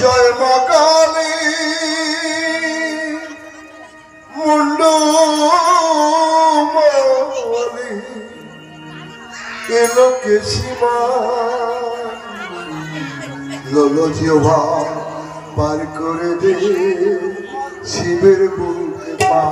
জয় মা কালী মুন্ডু মালি এলোকে সীমা ললো জিহ্বা পার করে দে শিবের বুকে পা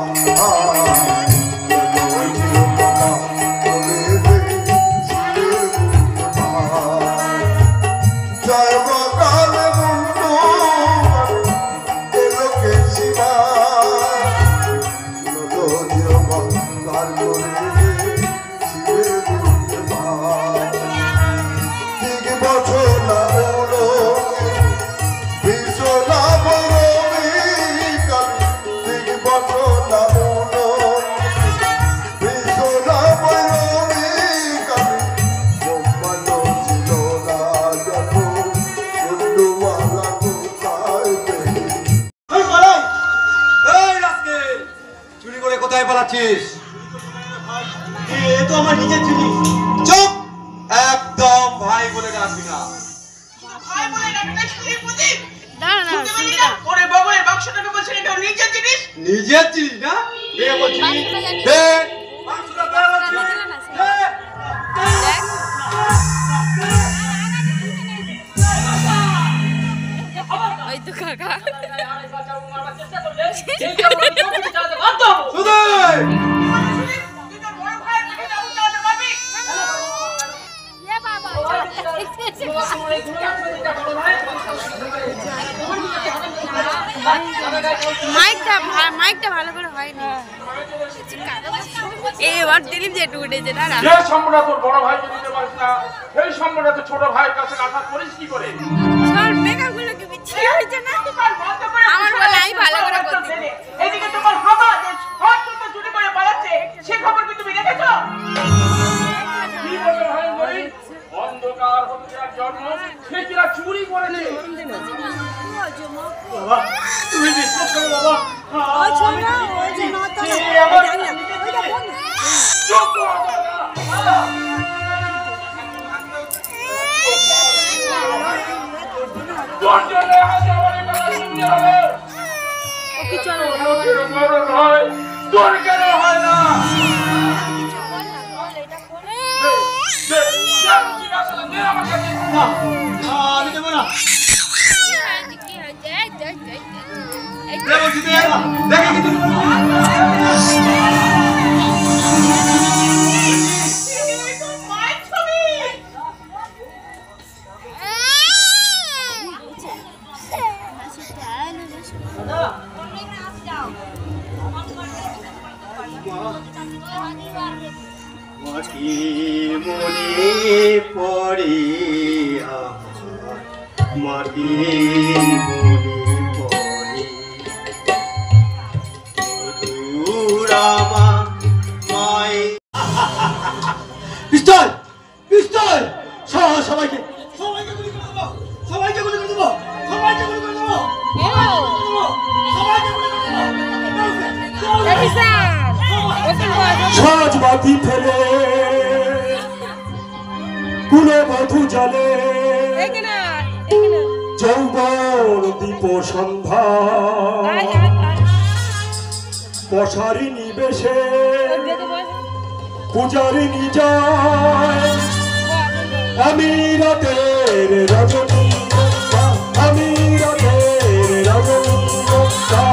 মাইকটা ভালো করে হয়নি এবার দিলীপ যেটু উঠেছে না যে সম্মানটা তোর বড় ভাইকে দিতে পারিস না সেই সম্মানটা তো ছোট ভাইয়ের কাছে আশা করিস কি করে সব মেকআপ গুলো কি বিচ্ছিরি হয়েছে না আমার বলাই ভালো করে করতে এদিকে তোমার হাবা যে হট তো চুরি করে পালাচ্ছে সে খবর কি তুমি দেখেছো কি বলে ভাই বলি অন্ধকার হতে আর জন্ম সে কিরা চুরি করেছে বাবা তুমি বিশ্বাস করো বাবা ওই ছোড়া ওই যে নতো চুপ কর তোর জন্য আজ আমাদের কথা শুনতে হবে ও কি চলো মরণ হয় তোর কেন হয় না আমি দেবো না দেখে কিন্তু মাটি মনে পড়ে মাটি মনে পড়ে মধুরামা মায় পিস্তল পিস্তল সবাইকে সবাইকে গুলি করে দেবো সবাইকে গুলি করে দেবো সবাইকে গুলি করে দেবো সবাইকে গুলি করে দেবো সাজবাতি ফেলে কুলে মধু জলে যৌবন দীপ সন্ধ্যা পশারিণী বেশে পূজারিণী যায় আমি রাতের রজনী আমি রাতের রজনীগন্ধা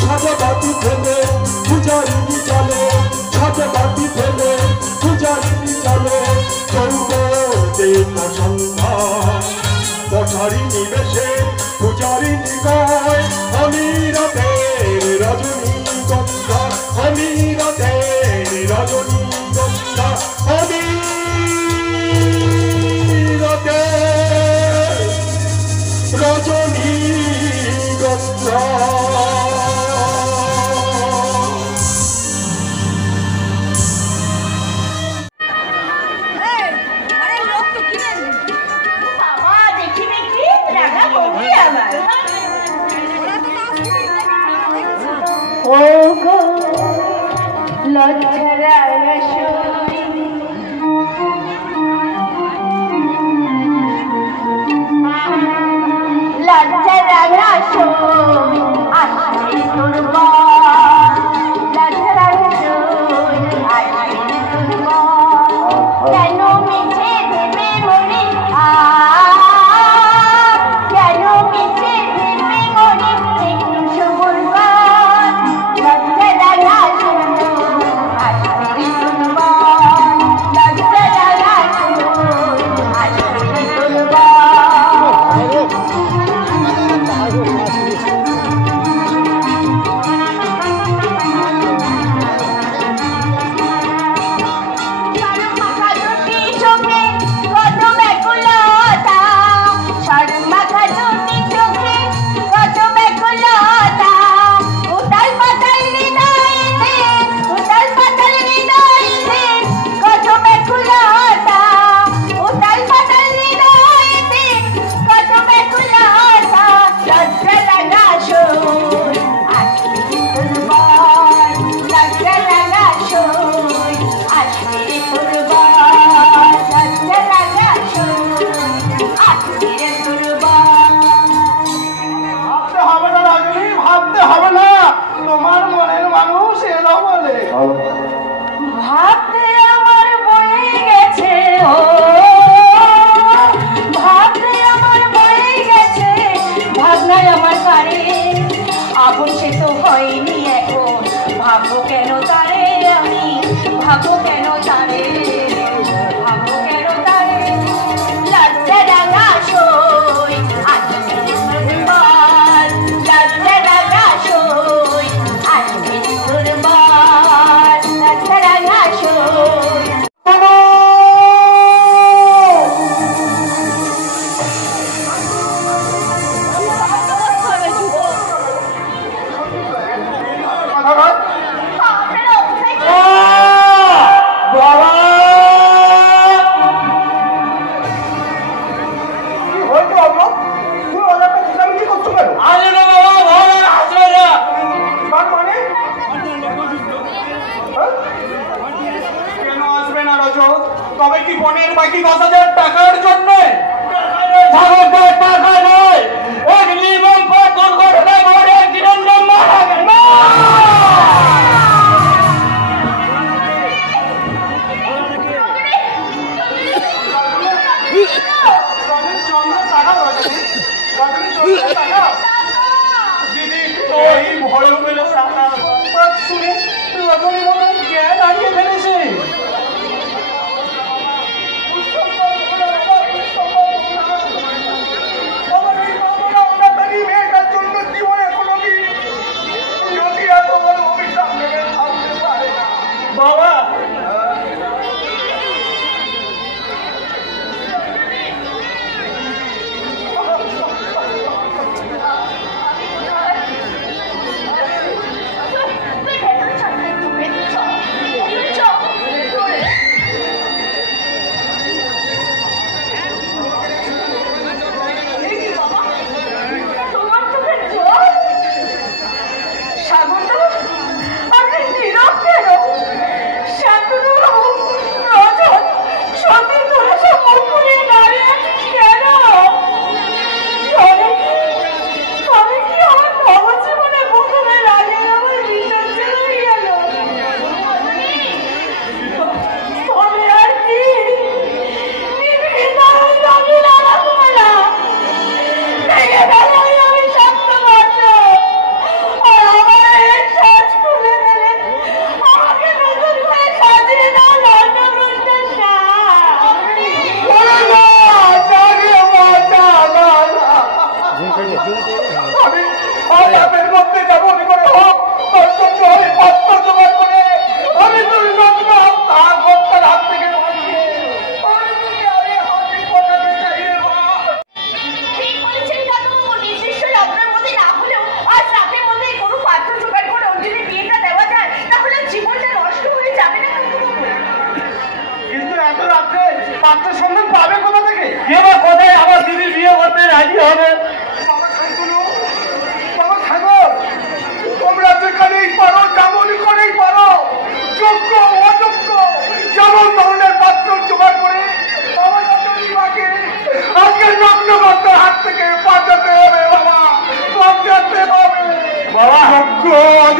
সাজবাতি ফেলে পূজারিণী চলে সাজবাতি ফেলে পূজারিণী চলে দীপ সন্ধ্যা পশারিণী বেশে পূজারিণী গায় আমি রাতের রজনীগন্ধা আমি রাতের রজনীগন্ধা আমি রাতের রজনীগন্ধা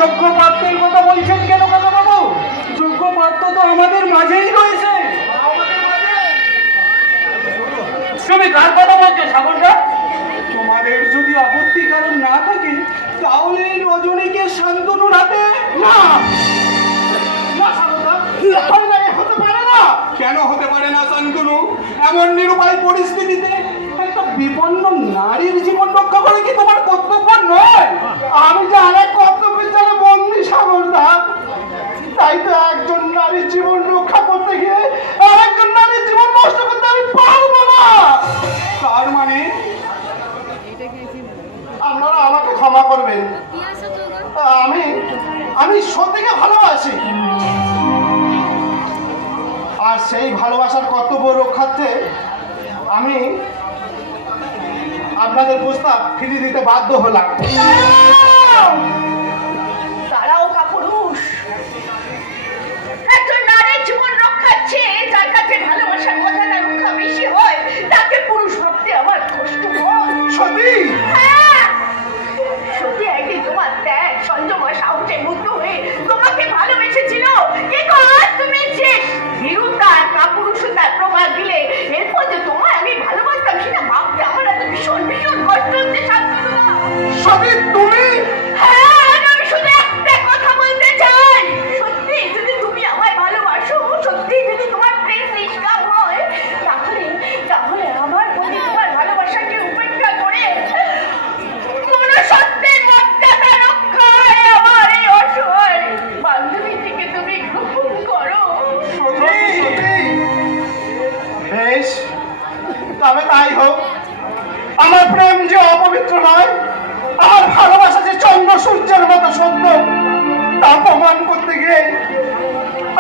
যোগ্য পাত্রের কথা বলছেন কেন কাকা বাবু? যোগ্য পাত্র তো আমাদের মাঝেই রয়েছে। তুমি কার কথা বলছো সাগরদা? তোমাদের যদি আপত্তি কারণ না থাকে তাহলে এই রজনীকে শান্তনুর হাতে না না সাগরদা, হতে পারে না। কেন হতে পারে না শান্তনু? এমন নিরুপায় পরিস্থিতিতে একটা বিপন্ন নারীর জীবন রক্ষা করে কি তোমার কর্তব্য নয়? আমি যে আরেক কর্তব্যের জন্য বন্দী সাগরদা, তাই তো একজন নারীর জীবন রক্ষা করতে গিয়ে আরেকজন নারীর জীবন নষ্ট করতে আমি পারবো না। তার মানে আপনারা আমাকে ক্ষমা করবেন, আমি সত্যিকে ভালোবাসি, আর সেই ভালোবাসার কর্তব্য রক্ষার্থে আমি আপনাদের প্রস্তাব ফিরিয়ে দিতে বাধ্য হলাম। তারাও কাপুরুষ, একজন নারীর জীবন রক্ষাচ্ছে, যার কাছে ভালোবাসার কথাটা রক্ষা বেশি হয়, তাকে পুরুষ ভাবতে আমার কষ্ট হয়। সত্যি হ্যাঁ, সত্যি একদিন তোমার ত্যাগ সঞ্জমা সাহসে মুগ্ধ হয়ে তোমাকে ভালোবেসেছিল, কিন্তু আজ তুমি যে ভীরুতা কাপুরুষতার প্রভাব দিলে, এরপর যে তোমায় আমি ভালোবাসতাম সেটা ভাবতে আমার এত ভীষণ ভীষণ কষ্ট হচ্ছে শান্তনু। সত্যি তুমি? হ্যাঁ, আমি শুধু একটা কথা বলতে চাই, সত্যি যদি তুমি আমায় ভালোবাসো, সত্যি যদি তোমার প্রেম নিষ্কাম হয়, তাহলে আমার প্রতি তোমার ভালোবাসাকে উপেক্ষা করে মনুষ্যত্বের মর্যাদা রক্ষায় আমার এই অসহায় বান্ধবীটিকে তুমি গ্রহণ করো। বেশ, তবে তাই হোক। আমার প্রেম যে অপবিত্র নয়, আমার ভালোবাসা যে চন্দ্র সূর্যের মতো সত্য, তা প্রমাণ করতে গিয়ে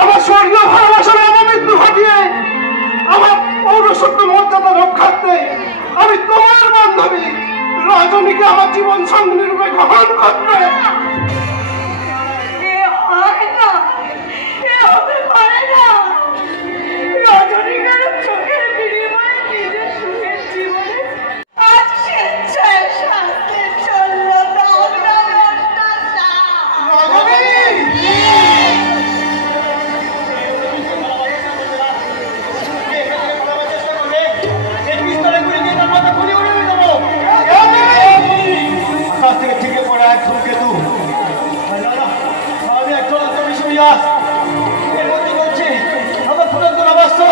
আমার স্বর্গীয় ভালোবাসার অপমৃত্যু ঘটিয়ে আমার পৌরসত্ব মর্যাদা রক্ষার্থে আমি তোমার বান্ধবী রজনীকে আমার জীবন সঙ্গী রূপে গ্রহণ করতে। এ হয় না, এ হতে পারে না। রজনীকার চোখের বিনিময়ে নিজের সুখের জীবনে আজ স্বেচ্ছায় শাস্তি চলল না। আকাশ থেকে ঠিকে পড়া এক ধূমকেতু, আমি একজন আত্মবিশ্বাস এর মধ্যে বলছি আমার পুরাতন অবস্থা,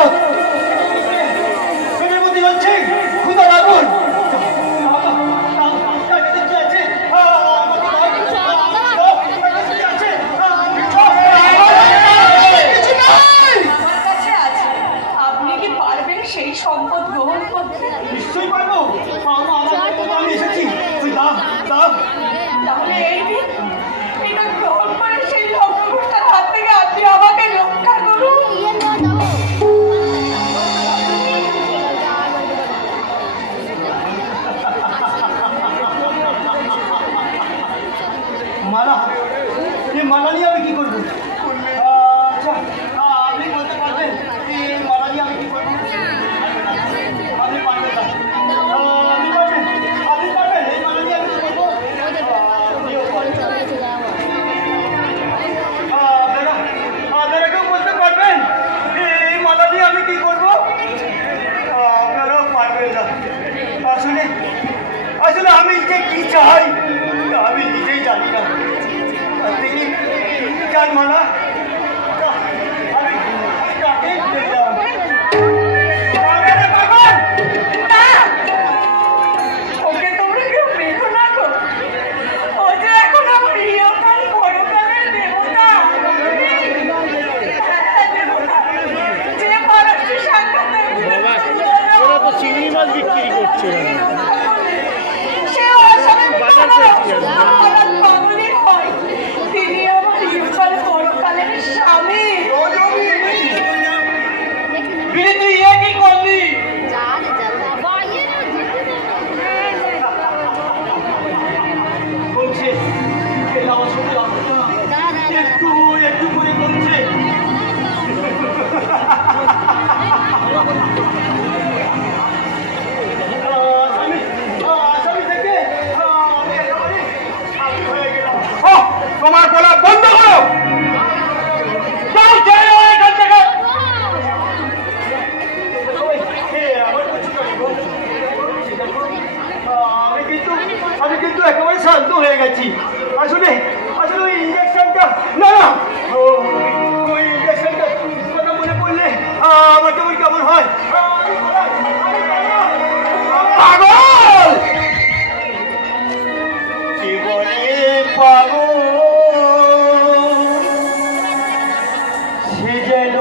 এর মধ্যে বলছি ক্ষুদা আগুন। আপনি কি পারবেন সেই সম্পদ গ্রহণ করতে? নিশ্চয়ই পারবো, আমি এসেছি। তুই দাম দাম তাহলে এই দিন এটা গ্রহণ করে সেই লগ্নপুরটার হাত থেকে আপনি আমাকে রক্ষা করুন। মালা, এই মালা নিয়ে আমি কি করবো? আচ্ছা, আপনি বলতে পারবেন এই মালা নিয়ে আমি কি করবো? আপনি পারবেন না। আপনি পারবেন এই মালা নিয়ে আমি কি করবো? আপনারা কেউ বলতে পারবেন এই মালা নিয়ে আমি কি করবো? আপনারাও পারবেন না। আসলে আমি যে কি চাই আমি নিজেই জানি না। দেখি চার মালা আমি তাকেই পেলাম। ওকে তোমরা কেউ মেরো না গো, ও যে এখন আমার ইহকাল পরকালের দেবতা। যে মানুষটি সাক্ষাতের ওরা তো চিংড়ি মাছ বিক্রি করছে। সে অস্বাভাবিক পাগলই হয়। তিনি আমার ইহকাল পরকালে সে যেন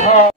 কোথাও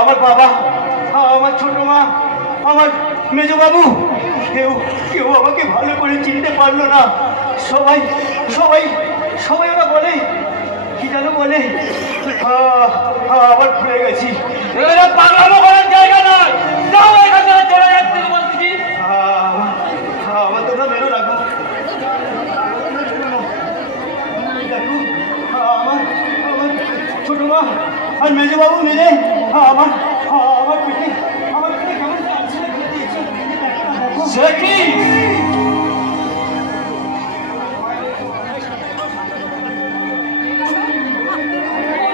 আমার বাবা, আমার ছোট মা, আমার মেজো বাবু, কেউ কেউ আমাকে ভালো করে চিনতে পারলো না। সবাই সবাই সবাই ওরা বলে কি যেন বলে, আবার ভুলে গেছি। পাগলামো করার জায়গা নয়, যাও এখান থেকে চলে যাচ্ছে বলতেছি। আমার তোমরা বেরো রাখো, আমার ছোট মা আর মেজো বাবু মিলে আমার পিঠে কেমন কাটছে। সে কি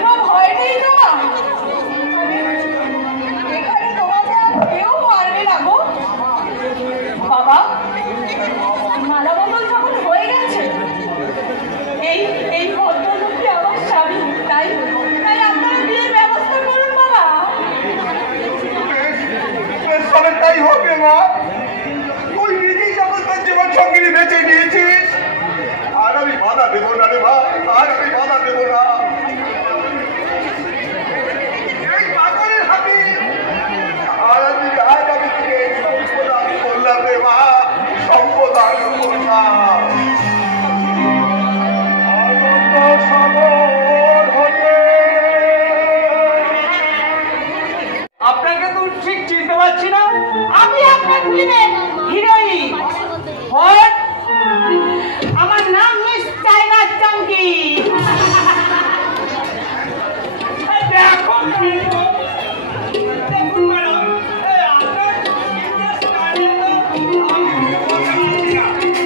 কোনো ভয় নেই তোমার? এখানে তোমাকে আর কেউ মারবে না গো বাবা। মালা বদল যখন হয়ে গেছে, এই ভদ্রলোকটি আমার স্বামী, তাই আপনারা বিয়ের ব্যবস্থা করুন বাবা। তাই হবে মা, তুই নিজেই যেমন তোর জীবন সঙ্গিনী বেঁচে নিয়েছিস, আর আমি বাধা দেবো না রে ভাই, আর আমি বাধা দেবো না। এই পাগলের হাতে আজ আমি তোকে সম্প্রদান করলাম রে মা, সম্প্রদান করলাম। আনন্দ সাগর হতে আপনাকে তো ঠিক চিনতে পারছি না। আমি আপনার ফিল্মের হিরোইন। আমার নাম মিস চায়না চাঙ্কি।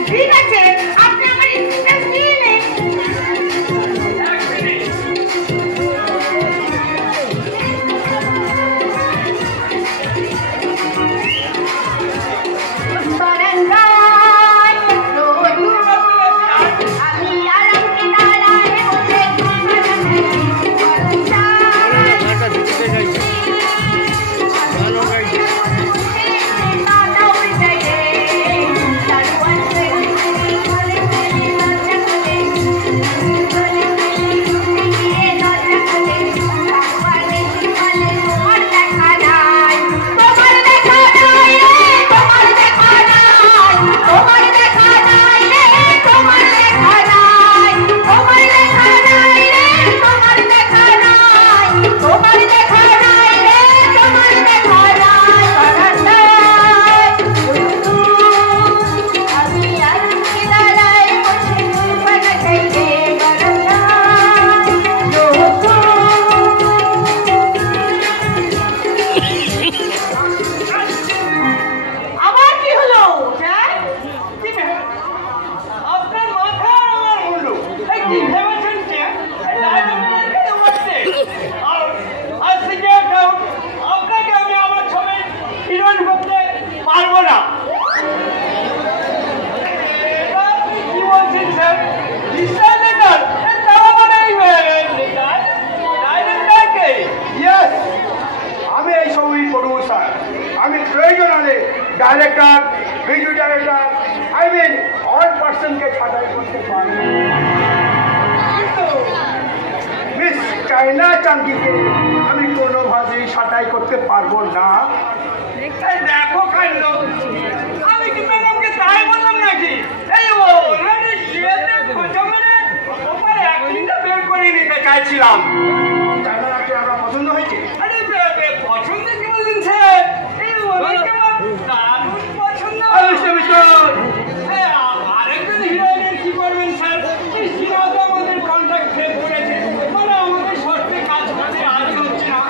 ঠিক আছে, আপনি আমার ইন্টারেস্ট নিয়ে নেন। Director, video director, I mean all person के छाटाई करते पारी। मिस चाइना चांकी के हमें कोनो भाषी छाटाई करते पारबो ना। देखो कांडो, हमें कि मैडम के ताई बोललाम नाকি? এই ও অলরেডি শিয়েতে খোঁজমনে ওপরে অ্যাক্টিং টা বের করে নিতে চাইছিলাম। চাইনাকে আমরা পছন্দ হয়েছে। আরে পছন্দ কি বলছেন স্যার? এই ওকে দারুণ পছন্দ। আরেকজন হিরোইনের কি করবেন স্যার? এই সিনেমাতে আমাদের কন্ট্রাক্ট ফেল করেছে, মানে আমাদের শর্টে কাজ করতে রাজি হচ্ছে না।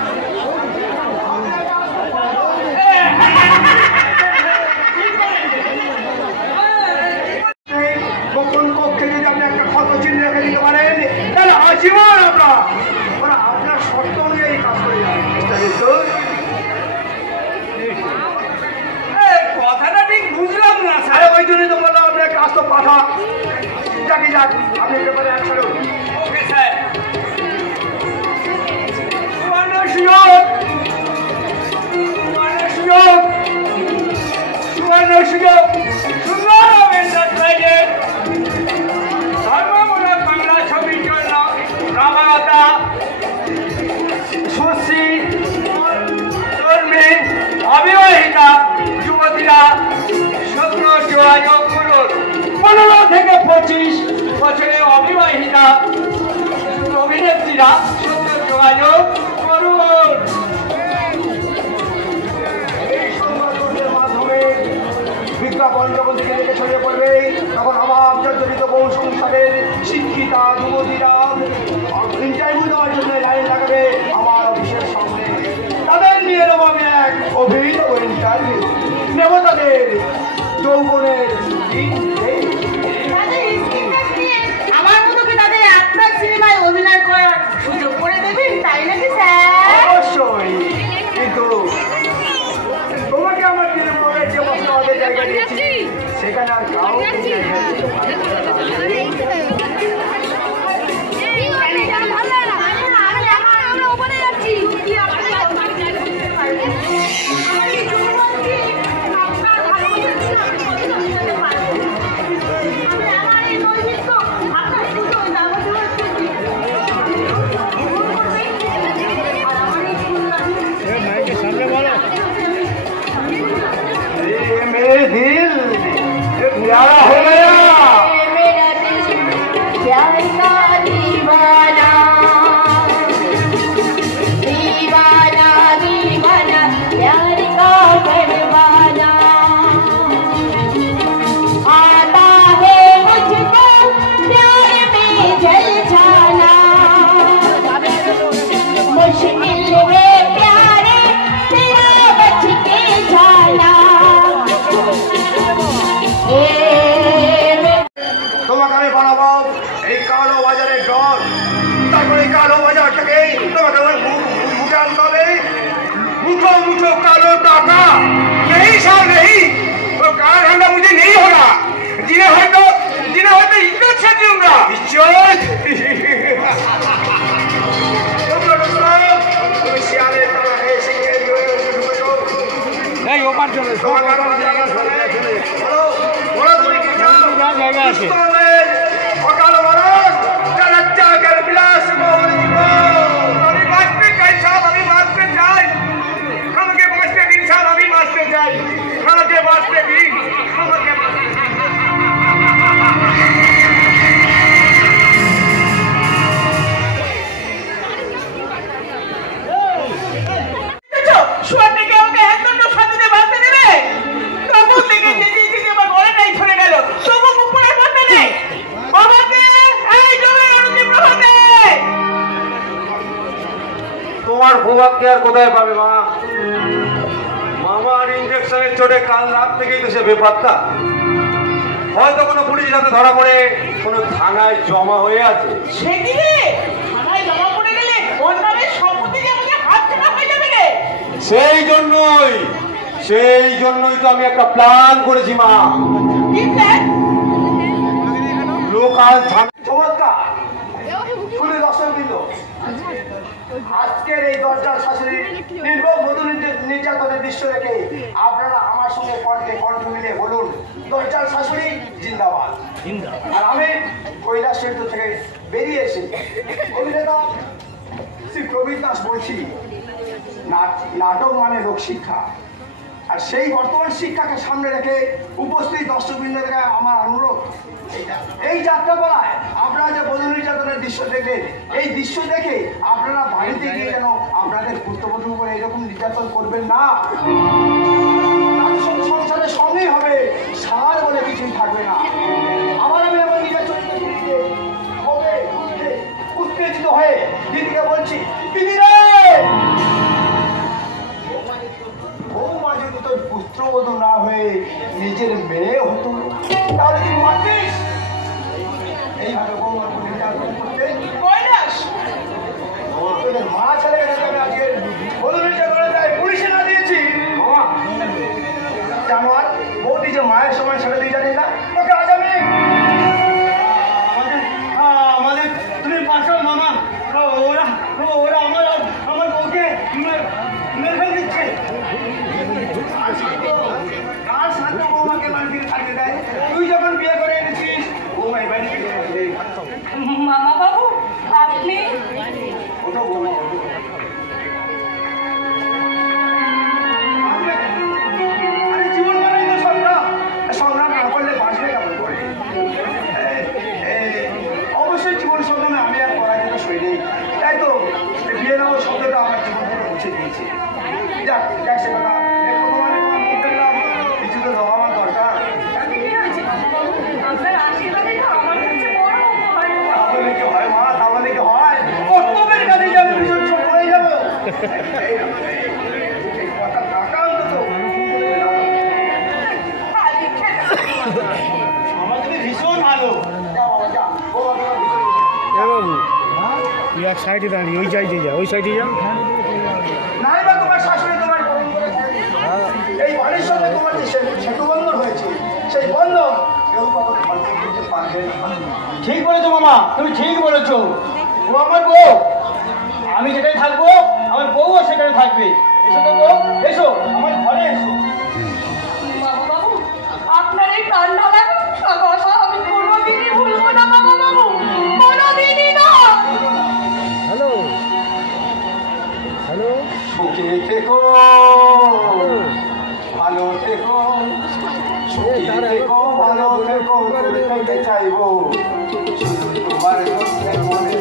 সুযোগ, সুবর্ণ সুযোগ, সুন্দর এন্টারপ্রাইজের সর্বমূলক বাংলা ছবির জন্য নবাগতা সুশ্রী কর্মী অবিবাহিতা যুবতীরা সূত্র যোগাযোগ করুন। 15 থেকে 25 বছরের অবিবাহিতা অভিনেত্রীরা সূত্র যোগাযোগ করুন। এই সংবাদপত্রের মাধ্যমে বিজ্ঞাপন যখন থেকে রেখে ছড়িয়ে পড়বে, তখন অভাব জর্জরিত বহু সংসারের শিক্ষিতা যুবতীরা ইন্টারভিউ দেওয়ার জন্য লাইন লাগাবে আমার অফিসের সামনে। তাদের নিয়ে নেবো আমি এক অভিনব ইন্টারভিউ, নেব তাদের যৌবনের আমার মতো কি তাদের আপনার সিনেমায় অভিনয় করার সুযোগ করে দেবেন, তাই নাকি স্যার? অবশ্যই, কিন্তু তোমাকে আমার তৃণমূলের যে মশলাদের জায়গা দিয়েছি সেখানে আর কাউকে জায়গা দিতে পারবে আমরা ওপরে যাচ্ছি। मेरे दिल प्यारा हो गया, मेरा दिल प्यार का दीवाना, दीवाना दीवाना प्यार का परवाना, आता है मुझको प्यार में जल जाना, मुश्किल है प्यारे तेरा बच के जाना। তোমাকে আমি বানাবো এই কালো বাজারের ডর। তারপরে কালো বাজার থেকে তোমাকে আমার মুখে আনতে হবে মুঠো মুঠো কালো টাকা। नहीं साहब नहीं, वो काला धंधा मुझे नहीं होगा। जिन्हें हयतो इज्जत से दूंगा, इज्जत। তুমি শিয়ালের তলা হয়ে শিখে এই ওপার চলে বলো তুমি কি চাও? জায়গা আছে অকাল মরণ চালাচ্চা কর বিলাস বহুল জীবন। আমি বাঁচতে চাই সাহেব, আমি বাঁচতে চাই। আমাকে বাঁচতে দিন সাহেব, আমি বাঁচতে চাই। আমাকে বাঁচতে দিন, আমাকে শুয়ারটাকে আমাকে একদম শান্তিতে বাঁচতে দেবে? তখন থেকে যেদিকে আমার গলাটাই ছড়ে গেল, তবু মুখ পড়ার কথা নেই। প্রভাতে, এই জমির অনুযায়ী প্রভাতে। তোমার ভূভাগকে আর কোথায় পাবে মা? মামার ইঞ্জেকশনের চোটে কাল রাত থেকেই তো সে বেপাত্তা। হয়তো কোনো পুলিশ হাতে ধরা পড়ে কোনো থানায় জমা হয়ে আছে। সে কি রে? থানায় জমা পড়ে গেলে ওর নামে সম্পত্তি যে আমাকে হাত ছাড়া হয়ে যাবে রে। সেই জন্যই তো আমি একটা প্ল্যান করেছি মা। কি প্ল্যান? লোকাল চমৎকার শুনে দর্শক বিন্দু, আজকের এই দরজার শাশুড়ি নির্ভর বধূ নির্যাতনের দৃশ্য দেখে আপনারা আমার সঙ্গে কণ্ঠে কণ্ঠ মিলে বলুন, দরজার শাশুড়ি জিন্দাবাদ। আর আমি কৈলাস সেতু থেকে বেরিয়ে এসে অভিনেতা শ্রী প্রবীর দাস বলছি, নাটক মানে লোকশিক্ষা। আর সেই বর্তমান শিক্ষাকে সামনে রেখে উপস্থিত দর্শকবৃন্দকে আমার অনুরোধ, এই যাত্রাপালায় আপনারা যে বধূ নির্যাতনের দৃশ্য দেখলেন, এই দৃশ্য দেখে আপনারা বাড়িতে গিয়ে যেন আপনাদের পুত্রবধূর উপরে এরকম নির্যাতন করবেন না। তাদের সঙ্গে সংসারের সঙ্গেই হবে, সার বলে কিছুই থাকবে না। আবার আমি আমার নিজের চরিত্রকে হবে উত্তেজিত হয়ে দিদিকে বলছি, দিদি রে, বৌমা যদি তোর পুত্রবধূ না হয়ে নিজের মেয়ে হতো তাহলে তুই মারতিস? এইভাবে বৌমার উপর নির্যাতন করতে কৈলাস, তোদের মা ছেলেকে আমি আজকে বধূ নির্যাতনে যায় পুলিশে না দিয়েছি। জানোয়ার বৌদি যে মায়ের সময় ছেড়ে দিয়ে জানি না, তোকে আজ আমি আমাদের তুমি বাঁচাও মামা, ওরা আমার কথা টাকা অন্তত আমার তুমি ভীষণ ভালো। তুই এক সাইডে দাঁড়িয়ে ওই সাইডে যা, ওই সাইডে যা। নাই বা তোমার শাশুড়ি তোমার বরণ করে থাকে। এই বাড়ির সঙ্গে তোমার যে সেতু বন্ধন হয়েছে, সেই বন্ধন কেউ কখনো ভাঙতে দিতে পারবে না। ঠিক বলেছো মামা, তুমি ঠিক বলেছো। ও আমার বউ, আমি যেটাই থাকবো আমার বউও সেখানে থাকবে। এসো তো বউ, এসো আমার ঘরে এসো। বাবু বাবু, আপনার এই কান্না কথা আমি কোনোদিনই ভুলবো না বাবা বাবু, কোনোদিনই না। হ্যালো হ্যালো, সুখে থেকো, ভালো থেকো, সুখে থেকো, ভালো থেকো, করতে চাইবো তোমার জন্য মনে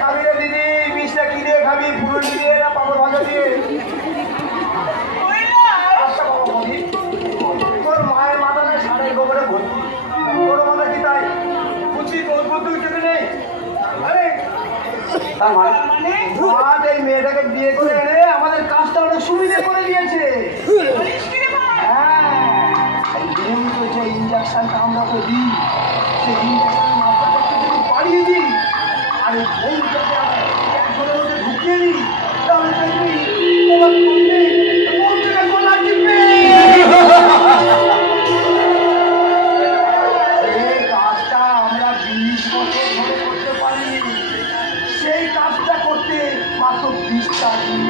খাবি রে দিদি, বিষটা কি দিয়ে খাবি? পুরো দিয়ে না পাপড় ভাজা দিয়ে? তোর মায়ের মাথাটা সাড়ে গোবরে ভর্তি, তোর মাথা কি তাই বুঝি? তোর বুদ্ধি উঠে নেই। আরে তার মানে এই মেয়েটাকে বিয়ে করে এনে আমাদের কাজটা অনেক সুবিধা করে দিয়েছে। হ্যাঁ, এই নিয়মিত যে ইঞ্জেকশনটা আমরা দিই, সেই ইঞ্জেকশনের মাত্রাটা একটু বাড়িয়ে দিই, আর এই বউটাকে একজনের মধ্যে ঢুকিয়ে দিই, তাহলে দেখবি তোমার বউটা গোলা টিপে। এই কাজটা আমরা 20 বছর ধরে করতে পারি, সেই কাজটা করতে মাত্র 20টা দিন।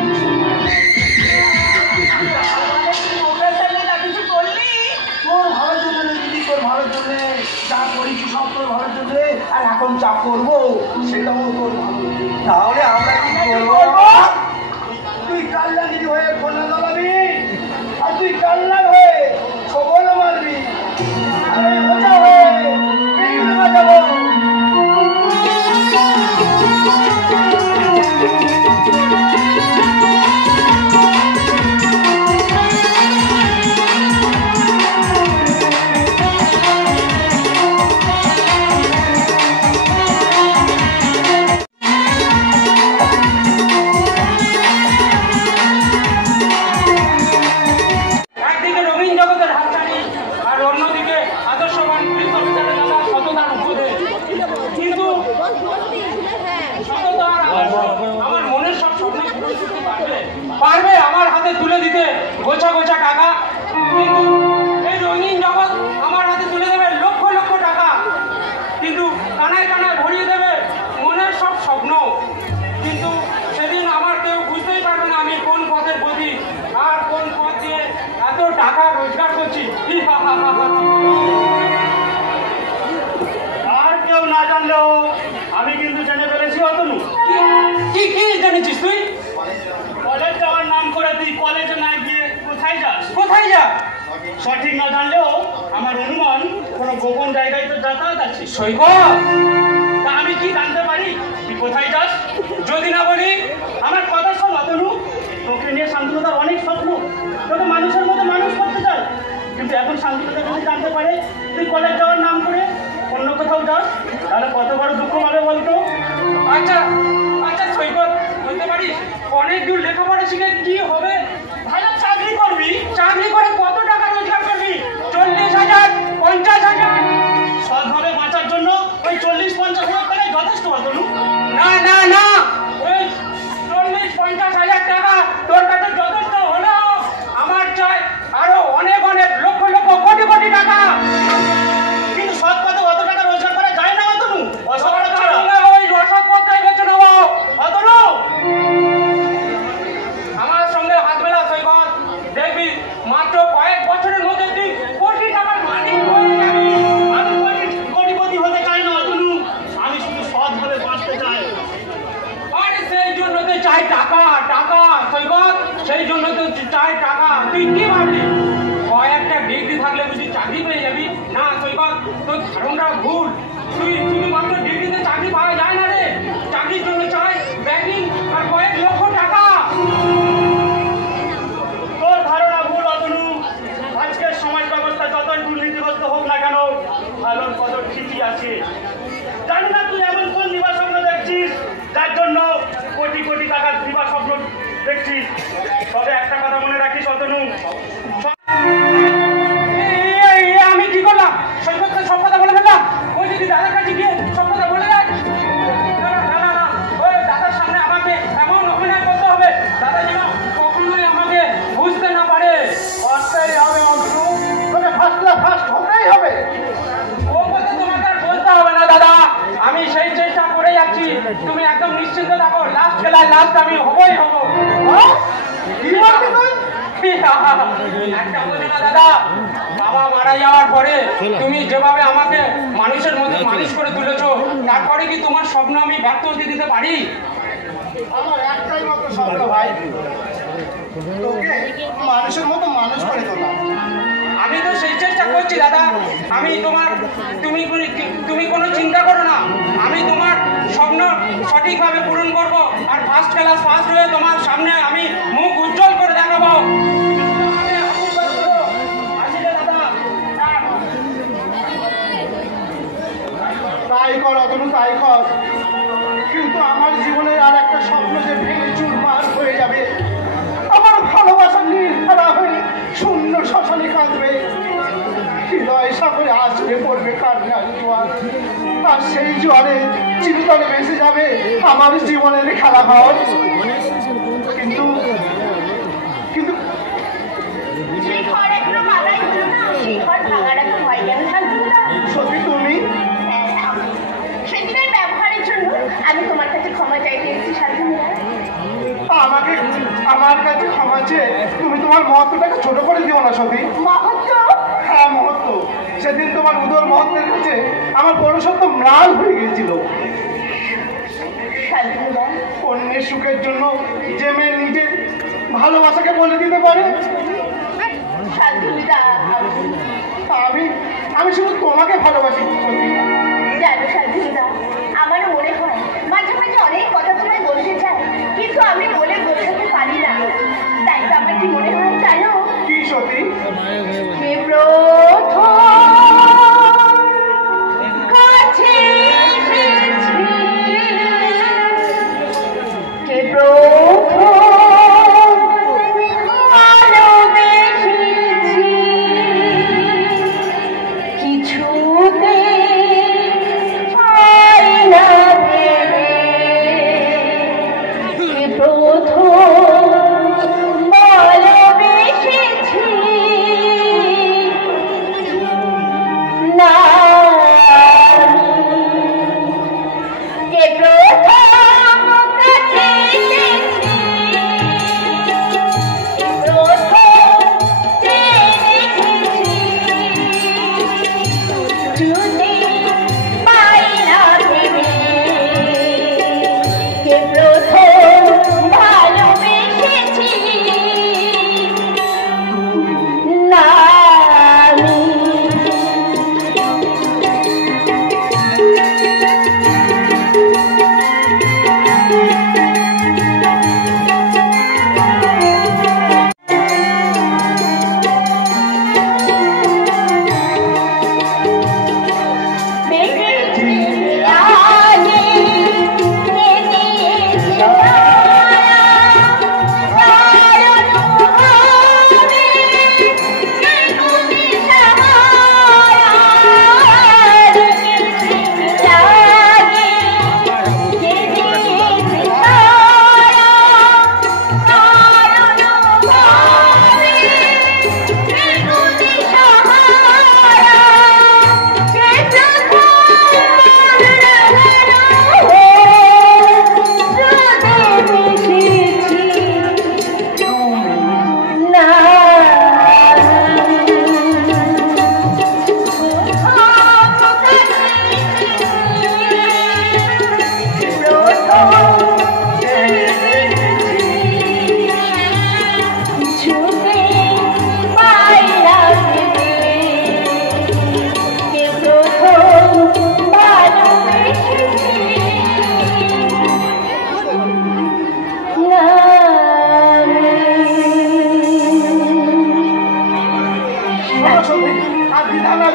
তোর ভালো জন্য দিদি, তোর ভালো জন্য যা করেছি সব তোর ভালো জন্য, আর এখন যা করবো সেটাও তোর ভালো। তাহলে আমরা কি করবো? তুই কাল্লা দিদি হয়ে ফোনা দাবাবি, আর তুই কাল্লার হয়ে সবল মারবি, আরে মজা হয়ে এইগুলো বাজাবো। একদিকে রবীন্দ্র জগতের হাতছানি, আর অন্যদিকে আদর্শবান পুলিশ অফিসারের দাদা সততার উপদেশ। কিন্তু সততা আমার মনের সব স্বপ্ন পূরণ করতে পারবে আমার হাতে তুলে দিতে গোছা গোছা টাকা। কিন্তু এই রঙিন জগৎ আমার হাতে তুলে দেবে লক্ষ লক্ষ টাকা, কিন্তু কানায় কানায় ভরিয়ে দেবে মনের সব স্বপ্ন। কিন্তু সেদিন আমার কেউ বুঝতেই পারবে না আমি কোন পথের পথিক, আর কোন পথ দিয়ে এত টাকা রোজগার করছি। আর কেউ না জানলেও আমি কিন্তু জেনে ফেলেছি অতনু। কি কি জেনেছিস তুই? কলেজ যাওয়ার নাম করে তুই কলেজে না গিয়ে কোথায় যাস? কোথায় যা? সঠিক না জানলেও আমার অনুমান কোনো গোপন জায়গায় তো যাতায়াত আছে। সৈকত, তা আমি কি জানতে পারি তুই কোথায় যাস? যদি না বলি? আমার কথা শোন অতনু, তোকে নিয়ে শান্তনুদার অনেক স্বপ্ন, তোকে মানুষের মতো মানুষ করতে চাই, কিন্তু এখন শান্তনুদা যদি জানতে পারে তুই কলেজ যাওয়ার নাম করে অন্য কোথাও যাস, তাহলে কত বড় দুঃখ হবে বলতো? আচ্ছা আচ্ছা সৈকত, বলতে পারিস অনেক দূর লেখাপড়া শিখে কি হবে? ভালো চাকরি করবি। চাকরি করে কত টাকা রোজগার করবি? 40,000, 50,000? সৎভাবে বাঁচার জন্য ওই 40-50 হাজার টাকায় যথেষ্ট অতনু। না না না, ওই 40-50,000 টাকা তোর কাছে যথেষ্ট হলেও আমার চাই আরো অনেক অনেক লক্ষ লক্ষ কোটি কোটি টাকা। কিন্তু সৎ পথে অত টাকা রোজগার করা যায় না অতনু, অসৎ ছাড়া। ওই রসদ পত্রাই বেছে নেবো। অতনু, আমার সঙ্গে হাত মেলা সৈকত, দেখবি মাত্র কয়েক বছরের মধ্যে তুই কোটি টাকার মালিক হয়ে যাবি। আমি কোটিপতি হতে চাই না অতনু, আমি শুধু সৎভাবে বাঁচতে চাই। আর সেই জন্য তো চাই টাকা, টাকা সৈকত, সেই জন্য তো চাই টাকা। তুই কি ভাবলি কয়েকটা ডিগ্রি থাকলে বুঝি চাকরি পেয়ে যাবি? না সৈকত, তোর ধারণা ভুল। তুই শুধুমাত্র ডিগ্রিতে চাকরি পাওয়া যায় না রে, চাকরির জন্য চাই ব্যাংকিং আর কয়েক লক্ষ টাকা। তোর ধারণা লাস্ট আমি হবই হব। কি বললি তুই? একটা বোঝো না দাদা, বাবা মারা যাওয়ার পরে তুমি যেভাবে আমাকে মানুষের মধ্যে মানুষ করে তুলেছো, তারপরে কি তোমার স্বপ্ন আমি ব্যর্থ হতে দিতে পারি? আমার একটাই মাত্র স্বপ্ন ভাই, তোকে মানুষের মতো মানুষ করে তোলা। আমি তো সেই চেষ্টা করছি দাদা। আমি তুমি কোনো চিন্তা করো না, আমি তোমার স্বপ্ন সঠিকভাবে পূরণ করব, আর ফার্স্ট ক্লাস ফার্স্ট হয়ে তোমার সামনে আমি মুখ উজ্জ্বল করে দেখাবো। তাই কর অতনু, তাই কর, কিন্তু আমার জীবনের আর একটা স্বপ্ন যে ভেঙে চুরমার হয়ে যাবে। আমার ভালোবাসা নির্ধারা হয়ে শূন্য শ্মশানে কাঁদবে, হৃদয় সাগরে আছড়ে পড়বে কান্নার জোয়ার, আর সেই জোয়ারে চিরতরে ভেসে যাবে আমার জীবনের খেলাঘর। কিন্তু কিন্তু সেই ঘর এখনো বাঁধাই হলো না, সেই ঘর ভাঙার এখন হয় কেন শান্তনুদা? সত্যি তুমি সেদিনের ব্যবহারের জন্য আমি তোমার কাছে ক্ষমা চাইতে এসেছি শান্তনুদা। আমাকে আমার কাছে ক্ষমা চেয়ে তুমি তোমার মহত্বটাকে ছোট করে দিও না সতী। মহত্ব? হ্যাঁ মহত্ব। সেদিন তোমার উদর মহত্বের কাছে আমার পৌরসত্ব ম্লান হয়ে গিয়েছিল। শান্তনুদা, অন্যের সুখের জন্য যে মেয়ে নিজের ভালোবাসাকে বলে দিতে পারে, শান্তনুদা, আমি শুধু তোমাকে ভালোবাসি। জানো শান্তনুদা, আমারও মনে হয় মাঝে মাঝে অনেক কথা তোমায় বলতে চাই, কিন্তু আমি বলে বোঝাতে পারি না। তাই তো আমার কি মনে হয় জানো? কি সতী? কে প্রথম কাছে এসেছি, কে প্রথম ভালোবেসেছি, কিছুতে পাই না ভেবে, কে প্রথম ভালোবেসেছি, না কে প্রথম কাছে এসেছি, প্রথম দেখেছি, যদি পাই না ভেবে, কে প্রথম ভালোবেসেছি, না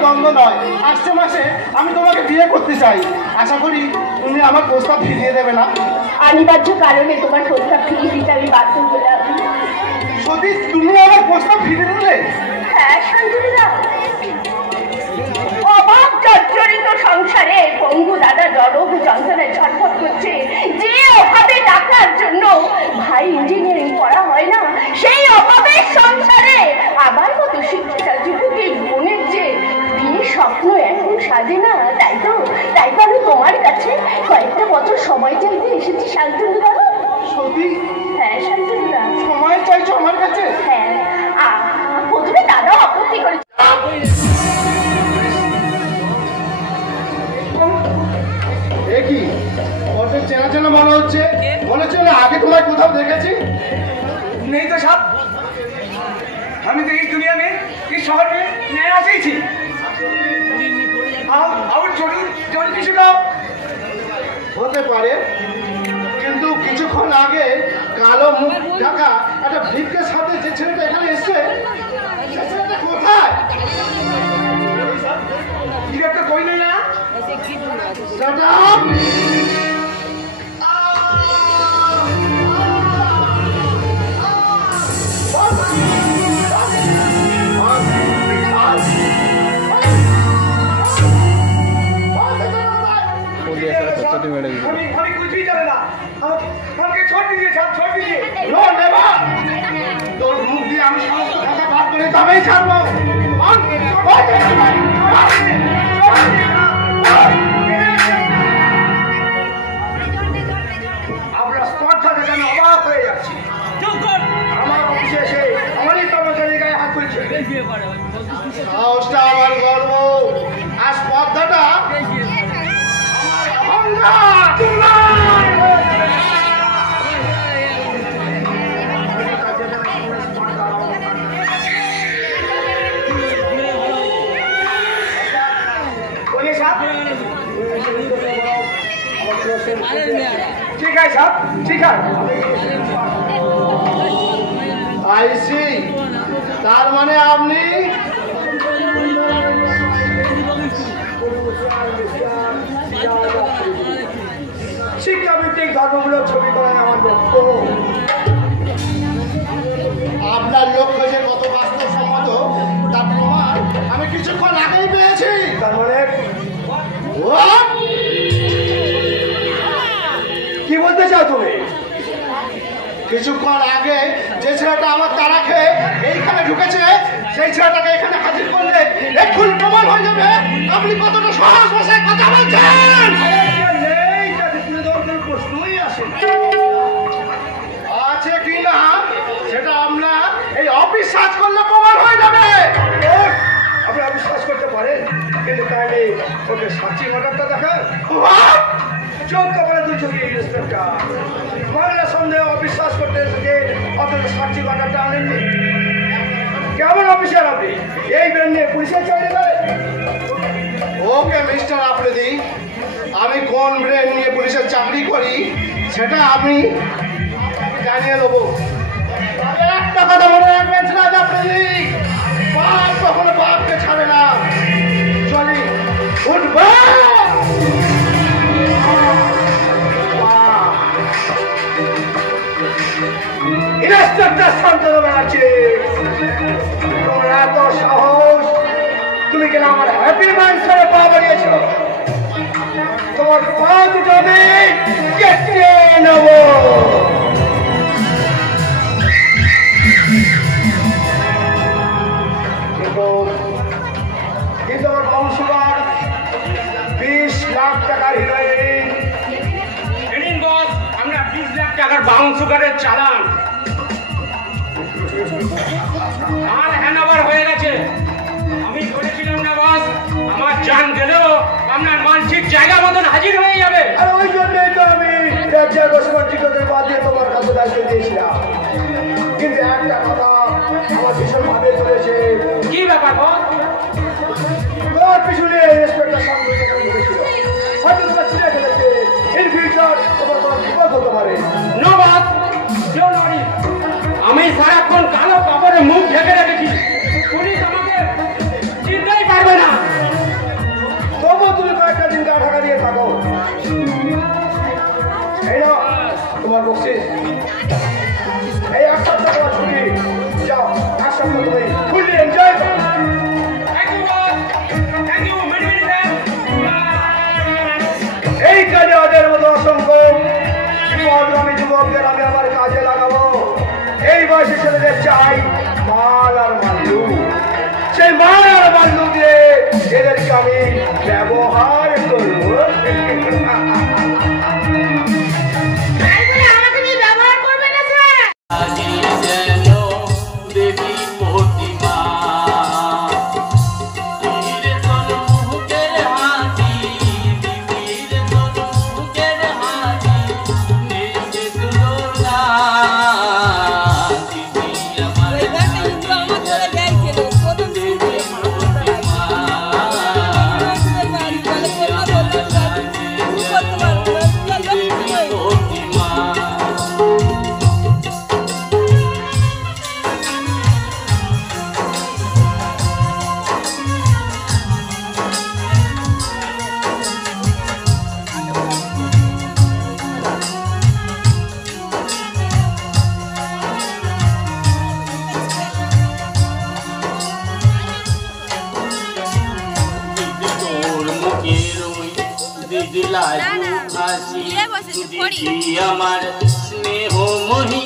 দ্বন্দ্ব নয়, আসছে মাসে আমি তোমাকে বিয়ে করতে চাই। আশা করি তুমি আমার প্রস্তাব ফিরিয়ে দেবে না। অনিবার্য কারণে তোমার প্রস্তাব ফিরিয়ে দিতে আমি বাধ্য হলাম। সতী, তুমি আমার প্রস্তাব ফিরিয়ে দিলে? হ্যাঁ শান্তনুদা, অভাব জর্জরিত সংসারে পঙ্গু দাদা জড়ব যন্ত্রণায় ছটফট করছে। যে অভাবে টাকার জন্য ভাই ইঞ্জিনিয়ারিং পড়া হয় না, সেই অভাবের সংসারে আমার মতো শিক্ষিতা যুবকের বোনের যে বিয়ের স্বপ্ন এখন সাজে না। তাই তো আমি তোমার কাছে কয়েকটা বছর সময় চাইতে এসেছি শান্তনুদা। সত্যি দেখেছি? নেই তো সাপ। আমি তো এই দুনিয়া में इस शहर में नया से ही थी। और জল কিছু দাও। হতে পারে, কিন্তু কিছুক্ষণ আগে কালো মুখ ঢাকা একটা ভিক্ষের সাথে যে ছেলেটা এখানে এসছে, সে ছেলেটা কোথায়? ডিরেক্টর কই নেই না? Shut up! हमें कुछ भी चले ना, हमके छोड़ दीजिए साहब, छोड़ दीजिए। No never. तो मुख दिए हम समस्त भाषा बात करें तो हमें छाड़ो। আমরা স্পর্ধা দেখানো অবাক হয়ে যাচ্ছি। আমার অফিসে এসে আমারই কর্মচারীর গায়ে হাত তুলছে। সাহসটা আমার গর্ব, আর স্পর্ধাটা ठीक है साहब, ठीक है। आई सी, तार माने आपने শিক্ষাভিত্তিক ধর্মমূলক ছবি করাই আমার লক্ষ্য। আপনার লক্ষ্য যে কত বাস্তবসম্মত তার প্রমাণ আমি কিছুক্ষণ আগেই পেয়েছি। তার মানে কি বলতে চাও তুমি? কিছুক্ষণ আগে যে ছেলেটা আমার তারা খেয়ে এইখানে ঢুকেছে, সেই ছেলেটাকে এখানে হাজির করলে এক্ষুনি প্রমাণ হয়ে যাবে আপনি কতটা সহজ ভাষায় কথা বলছেন। আছে কি না সেটা আমরা এই অফিস সার্চ করলে প্রমাণ হয়ে যাবে। আপনি অফিস সার্চ করতে পারেন, কিন্তু তাহলে ওকে সার্চিং অর্ডারটা দেখান। চোখ কপালে দুই চোখে ইন্সপেক্টর মহিলা সন্দেহ অফিস সার্চ করতে এসেছে, অথচ সার্চিং অর্ডারটা আনেননি। কেমন অফিসার আপনি? এই ব্রেন নিয়ে পুলিশের চাকরি করেন? ওকে মিস্টার আফ্রিদি, আমি কোন ব্রেন নিয়ে পুলিশের চাকরি করি সেটা আমি জানিয়ে দেবো। একটা কথা মনে রাখবেন সিরাজ আফ্রিদি, বাপ কখনো বাপকে ছাড়ে না। চলি উঠবে। ইন্সপেক্টর শান্তনু ব্যানার্জি, তোমার এত সাহস, তুমি কেন আমার হ্যাপি মাইন্ড ছেড়ে পা বাড়িয়েছ? তোমার পা দুটো আমি কেটে নেব। কিন্তু আমার বংশধর 20 লাখ টাকার হিরোইন। বস, আমরা 20 লাখ টাকার ব্রাউন সুগারের চালান আর হ্যান্ডওভার হয়ে গেছে। আমি বলেছিলাম না বস, আমার জান গেলেও আপনার মাল ঠিক জায়গা মতন হাজির হয়ে যাবে। আর ওই জন্যই তো আমি রাজ্যের বসবাসীদের বাদ দিয়ে তোমার কাছে দায়িত্ব দিয়েছিলাম। কিন্তু একটা কথা আমার ভীষণ ভাবে চলেছে। কি ব্যাপার বস? তোমার পিছনে ইন্সপেক্টর সামনে ঢুকেছিল, হয়তো তোমার ছিঁড়ে ফেলেছে। ইন ফিউচার তোমার কোনো বিপদ হতে পারে। নো বস, আমি সারাক্ষণ কালো কাপড়ে মুখ ঢেকে রেখেছি, পুলিশ আমাকে চিনতেই পারবে না। তবু তুমি কয়েকটা দিন গা ঢাকা দিয়ে থাকো। এই নাও তোমার বকশিস। এই 1 সপ্তাহ তোমার ছুটি। যাও, 1 সপ্তাহ তুমি ফুললি এনজয় করো। Thank you boss, thank you many many thanks. এই কাজে ওদের মতো অসংখ্য পদগামী যুবকদের আমি আমার কাজে লাগাবো। এই বয়সে ছেলেদের চাই মাল আর মাল্লু। সেই মাল আর মাল্লু দিয়ে এদেরকে আমি ব্যবহার করবো। আমাকে নিয়ে ব্যবহার করবে না স্যার। গিয়ে বসেছে পড়ি আমার স্নেহ মহি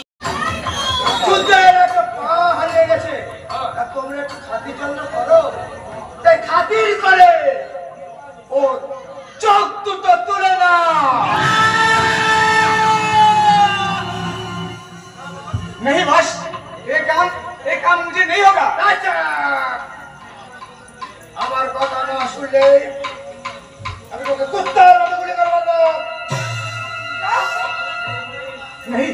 যুদ্ধের একটা পা হারিয়ে গেছে আর তোমরা একটু খাতির জন্য করো তাই খাতির করে ও চোখ দুটো তুলে না नहीं बस ये काम मुझे नहीं होगा আমার কথা না শুনলে আমি তোকে কুত্তার মতো গুলি করে মারবো नहीं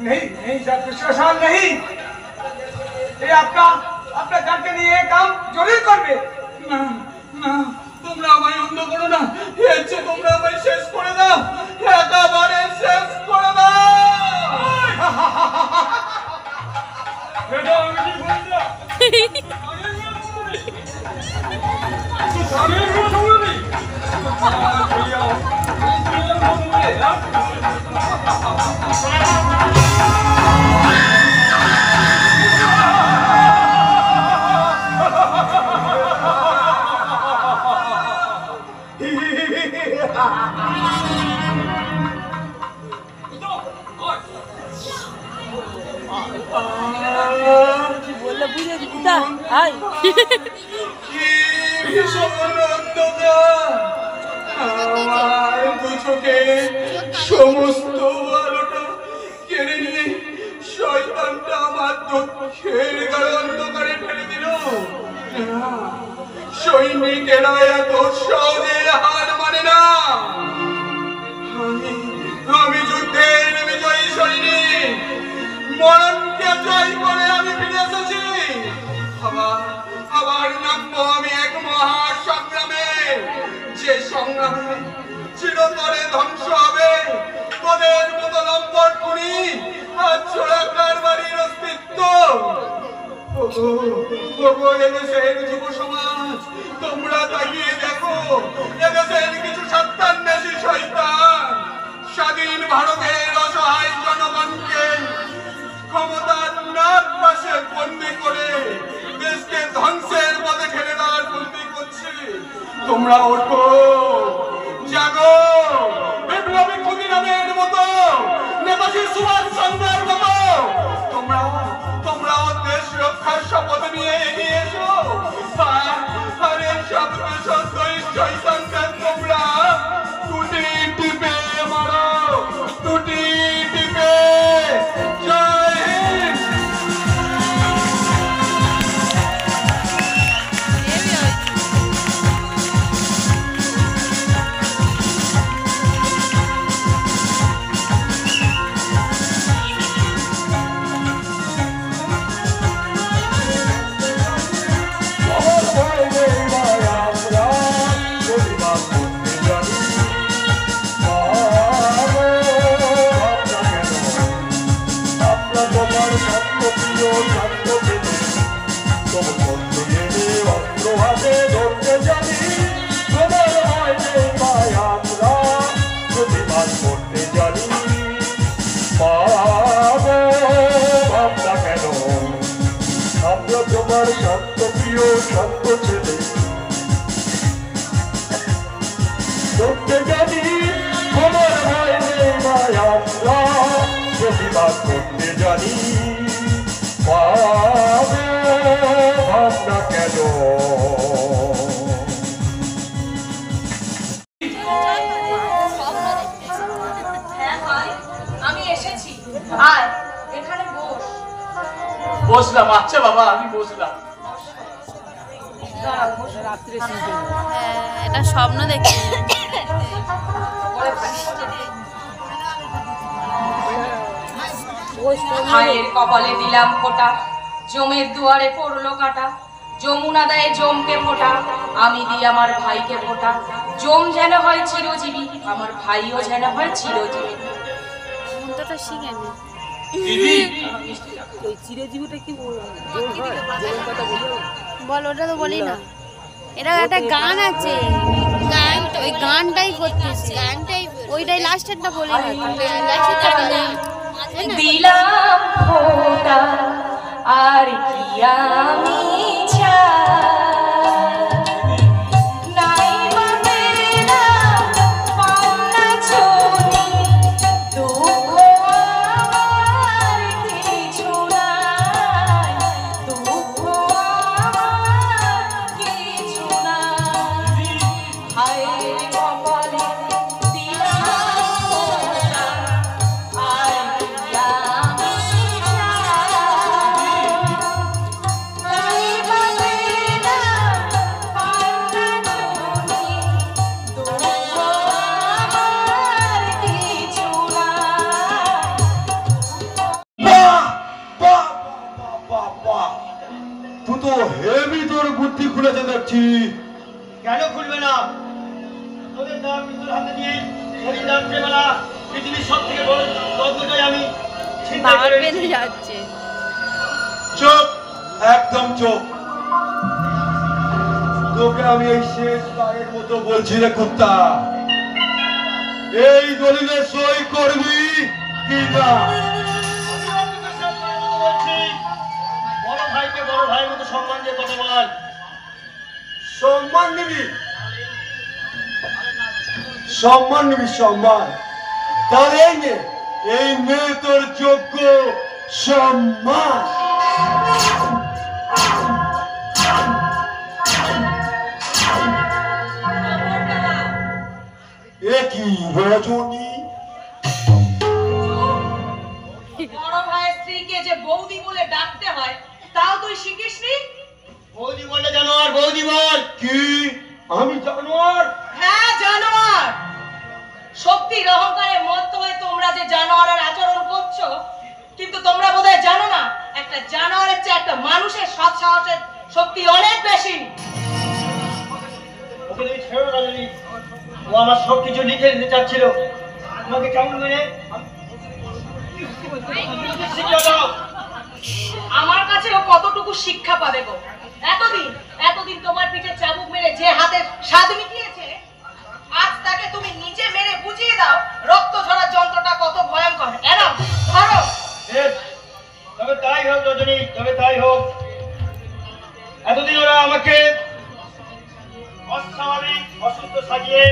नहीं नहीं सर विश्वासान नहीं ये आपका जान के लिए ये काम जरूर करबे ना ना তোমরা আমায় অন্ধ করো না এর চেয়ে তোমরা আমায় শেষ করে দাও একেবারে শেষ করে দাও এটা আমি কি বলছিলাম আমি কি বললে বুঝে দিতা আই আমার দুচোখে সমস্ত আলোটা কেড়ে নিয়ে শয়তানটা আমার দুঃখের গাঢ় অন্ধকারে ফেলে দিল সৈনিকেরা এত সহজে হার মানে না আমি যুদ্ধের বিজয়ী সৈনিক মরণকে জয় করে আমি ফিরে এসেছি আবার নামবো আমি এক মহা সংগ্রামে যে সংগ্রামে চিরতরে ধ্বংস হবে তোদের মতো লম্পট খুনি আর ছোড়া কারবারির অস্তিত্ব এদেশের যুব সমাজ তোমরা তাকিয়ে দেখো এদেশের কিছু সত্যান্বেষী শয়তান স্বাধীন ভারতের অসহায় জনগণকে ক্ষমতার নাক পাশে বন্দি করে দেশকে ধ্বংসের পথে ঠেলে দেওয়ার বন্দি করছে তোমরা ওঠো জাগো বিপ্লবী ক্ষুদিরামের মতো নেতাজি সুভাষ চন্দ্রের মতো তোমরাও দেশ রক্ষার শপথ নিয়ে এগিয়ে এসো আর এই সব শয়তানদের তোমরা টুটি টিপে মারো টুটি টিপে জয় হিন্দ তোমার শান্ত প্রিয় শান্ত ছেলে করতে জানি তোমার ভয় নেই মায়া প্রতিবাদ করতে জানি পাবে ভাবনা কেন আমি এসেছি আর এখানে বস বসলাম আচ্ছা বাবা আমি বসলাম এটা স্বপ্ন দেখছি ভাইয়ের কপালে দিলাম ফোঁটা জমের দুয়ারে পড়লো কাটা যমুনা দেয় জমকে ফোঁটা আমি দিই আমার ভাইকে ফোঁটা জম যেন হয় চিরজীবী আমার ভাইও যেন হয় চিরজীবী মন্ত্রটা শিখে নি বল ওটা তো বলি না এটা একটা গান আছে গান ওই গানটাই করতেছে গানটাই ওইটাই লাস্টেরটা বলি না দিলাম ফোঁটা আর কি আমি চাই নাই বা পেলাম পাওনা তুই তো হেভি তোর বুদ্ধি খুলেছে দেখছি। কেন খুলবে না? তোদের দেওয়া মৃত্যুর হাতে নিয়ে সেদিন রাত্রেবেলা পৃথিবীর সব থেকে বড় রত্নটাই আমি ছিনতাই বাবার করে বেঁধে এনেছি। যাচ্ছে। চুপ, একদম চুপ। তোকে আমি এই শেষ বারের মতো বলছি রে কুত্তা, এই দলিলে সই করবি কি না? বলছি, বড় ভাইকে বড় ভাইয়ের মতো সম্মান দিয়ে কথা বল। সম্মান নিবি, সম্মান নিবি, সম্মান। তাহলে এই নে তোর যোগ্য সম্মান। এ কি রজনী? বড় ভাইয়ের স্ত্রীকে যে বৌদি বলে ডাকতে হয় তাও তুই শিখিসনি? বৌদি বললে জানোয়ার, বৌদি বল। কি আমি জানোয়ার? হ্যাঁ জানোয়ার। শক্তির অহংকারে মত্ত হয়ে তোমরা যে জানোয়ারের আচরণ করছো, কিন্তু তোমরা বোধহয় জানো না একটা জানোয়ারের চেয়ে একটা মানুষের সৎ সাহসের শক্তি অনেক বেশি। ওকে তুমি ছেড়ো রজনী, ও আমার সব কিছু লিখে দিতে চাচ্ছিল। আমাকে কেমন মেরে শিক্ষা দাও। আমার কাছে ও কতটুকু শিক্ষা পাবে গো? এতদিন তোমার পিঠে চাবুক মেরে যে হাতের স্বাদ মিটিয়েছে, আজ তাকে তুমি নিজে মেরে বুঝিয়ে দাও রক্ত ঝরার যন্ত্রটা কত ভয়ঙ্কর। এরা ধরো। তবে তাই হোক রজনী, তবে তাই হোক। এতদিন ওরা আমাকে অস্বাভাবিক অসুস্থ সাজিয়ে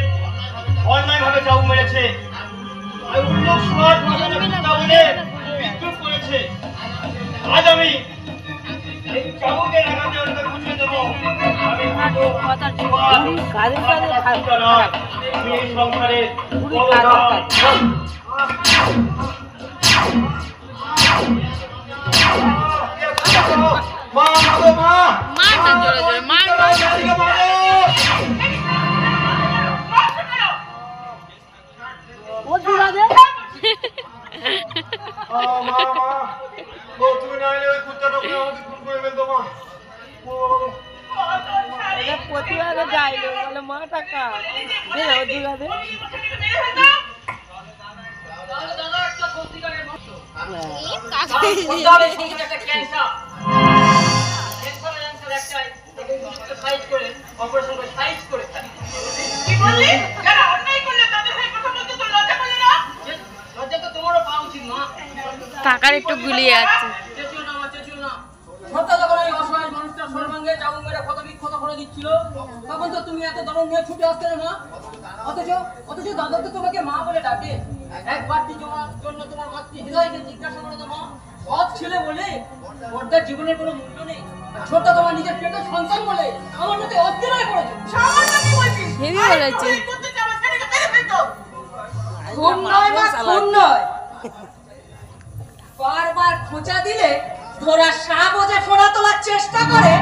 অন্যায় ভাবে চাবুক মেরেছে, উল্লুক সমাজ বলে বিদ্রুপ করেছে। আজ আমি এই চাবুকের আঘাতে ওদের বুঝিয়ে দেবো আমি এই সংসারে মা, মা, মার না জোরে জোরে, মার মার। মা, তুমি না এলে ওই কুত্তাটাকে আমাকে খুন করে ফেলতো মা। প্রতিবাদে যাইলো বলে মা টাকা দে প্রতিবাদে কি বললি? যারা অন্যায় করলে তাদের হয়ে কথা বলতে তোর লজ্জা করলো না? লজ্জা তো তোমারও পাওয়া উচিত মা। কাকার একটু গুলিয়ে যাচ্ছে। সত্য যখন এই অসহায় মানুষটার সর্বাঙ্গে চাবুক মেরে ক্ষত বিক্ষত করে দিচ্ছিল, তখন তো তুমি এত দরদ নিয়ে ছুটে আসতে না মা। অথচ দাদা তো তোমাকে মা বলে ডাকে। একবার জন্য তোমার মাতৃ হৃদয়কে জিজ্ঞাসা করে তো মা, সৎ ছেলে বলে ওর জীবনের কোনো মূল্য নেই। ছোট তোমার নিজের পেটের সন্তান বলে আমার মধ্যে অস্থিরতায় পড়েছে। সামান্য কি বলছিস? হেভি বলেছে। তুই করতে চাওয়া ছেলেকে মেরে ফেলতো। খুন নয় মা, খুন নয়। বারবার খোঁচা দিলে ধরা সাপ বোঝা ফোড়া তোলার চেষ্টা করে,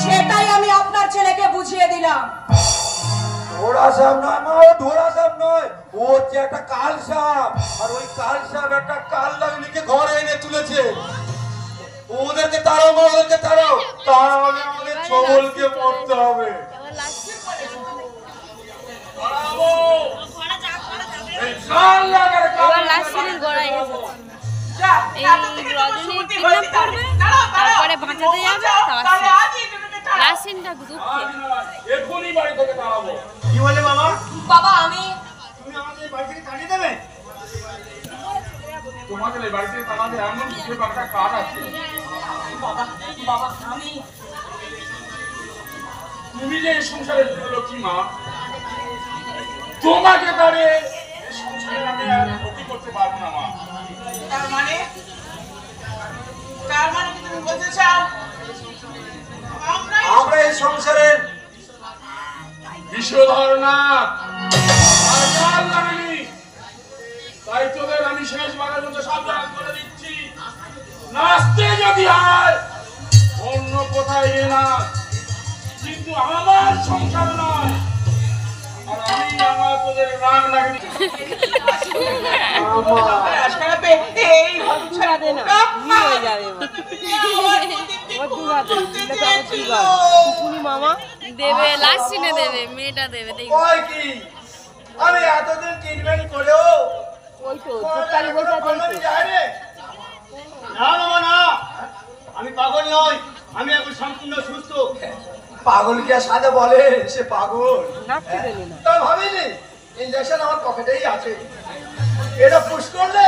সেটাই আমি আপনার ছেলেকে বুঝিয়ে দিলাম। ধরা সাপ নয় মা, ও ধরা সাপ নয়, ও হচ্ছে একটা কাল সাপ। আর ওই কাল সাপ একটা কাল লাগলিকে ঘরে এনে তুলেছে। ওদেরকে তাড়াও মা, ওদেরকে তাড়াও, তাহলে আমাদের ছবলকে মরতে হবে। এবার লাস্ট সিরিজ গড়াই এসেছে। এই রজনী কিডন্যাপ করবে, তারপরে বাঁচাতে যাবে, লাস্ট সিনটা দুঃখে। এখনই বাড়ি থেকে তাড়াবো। কি বলে বাবা? বাবা আমি তুমি আমাদের বাড়ি থেকে তাড়িয়ে দেবে? তোমাদের এই বাড়ি থেকে তাড়াতে এমন কিছু একটা কাজ আছে। বাবা আমি তুমি যে এই সংসারের লক্ষ্মী মা, তোমাকে তাড়িয়ে এই সংসারে আমি আর ক্ষতি করতে পারবো না মা। তার মানে কি তুমি বলতে চাও আমরা এই সংসারের বিষধর না আর কাল লাগেনি, তাই তোদের আমি শেষবারের মতো সাবধান করে দিচ্ছি, নাচতে যদি হয় অন্য কোথায় এ না, কিন্তু আমার সংসার নয়। আর আমি আমার তোদের রাগ লাগেনি। এই হয়ে যাবে আমার দু হাতে দিলে তো আমার ঠিক হয় টুকুনি মামা দেবে লাস্ট সিনে দেবে মেয়েটা দেবে দেখি ওই কি আমি এতদিন ট্রিটমেন্ট করেও ওই তো ছোটকালি বসে আছে ওই তো। না মামা না, আমি পাগল নই, আমি এখন সম্পূর্ণ সুস্থ। পাগল কি আর সাথে বলে সে পাগল? নাচতে দেবে না তা ভাবিনি ইঞ্জেকশন আমার পকেটেই আছে, এটা পুশ করলে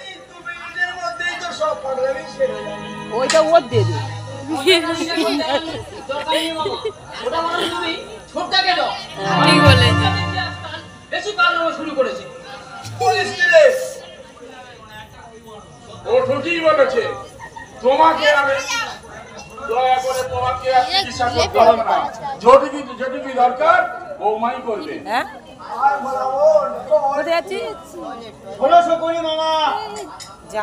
এই 2 মিনিটের মধ্যেই তো সব পাগলামি শেষ হয়ে যাবে। ওইটা ওর দেবে ওটা মানে তুমি ছোটটাকে দাও ঠিক বলেছে বেশি পাগলামো শুরু করেছে পুলিশ দিলে ও ঠিকই বলেছে, তোমাকে আমি দয়া করে তোমাকে আর চিকিৎসা করতে হবে না, যেটুকু দরকার বৌমাই করবে। হ্যাঁ কোথায় যাচ্ছি হলো শকুনি মামা, যা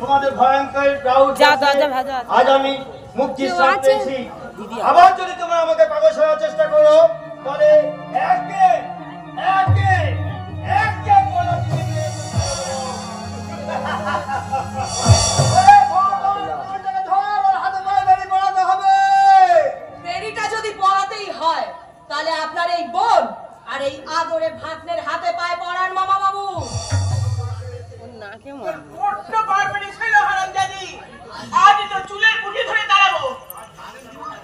তোমাদের ভয়ঙ্কর ডাউট যা দরজা ভাজা আছে। আজ আমি মুক্তির স্বাদ পেয়েছি। আবার যদি তোমরা আমাকে পাগল হওয়ার চেষ্টা করো তাহলে একে বলা দিবে। বেরিটা যদি পড়াতেই হয় তাহলে আপনার এই বোন আর এই আদরে ভাগ্নের হাতে পায়ে পড়ান মামা বাবু। ওর নাকে মারবে বড্ড বারবারি ছিল হারামজাদি, আজ তো চুলের মুঠি ধরে দাঁড়াবো।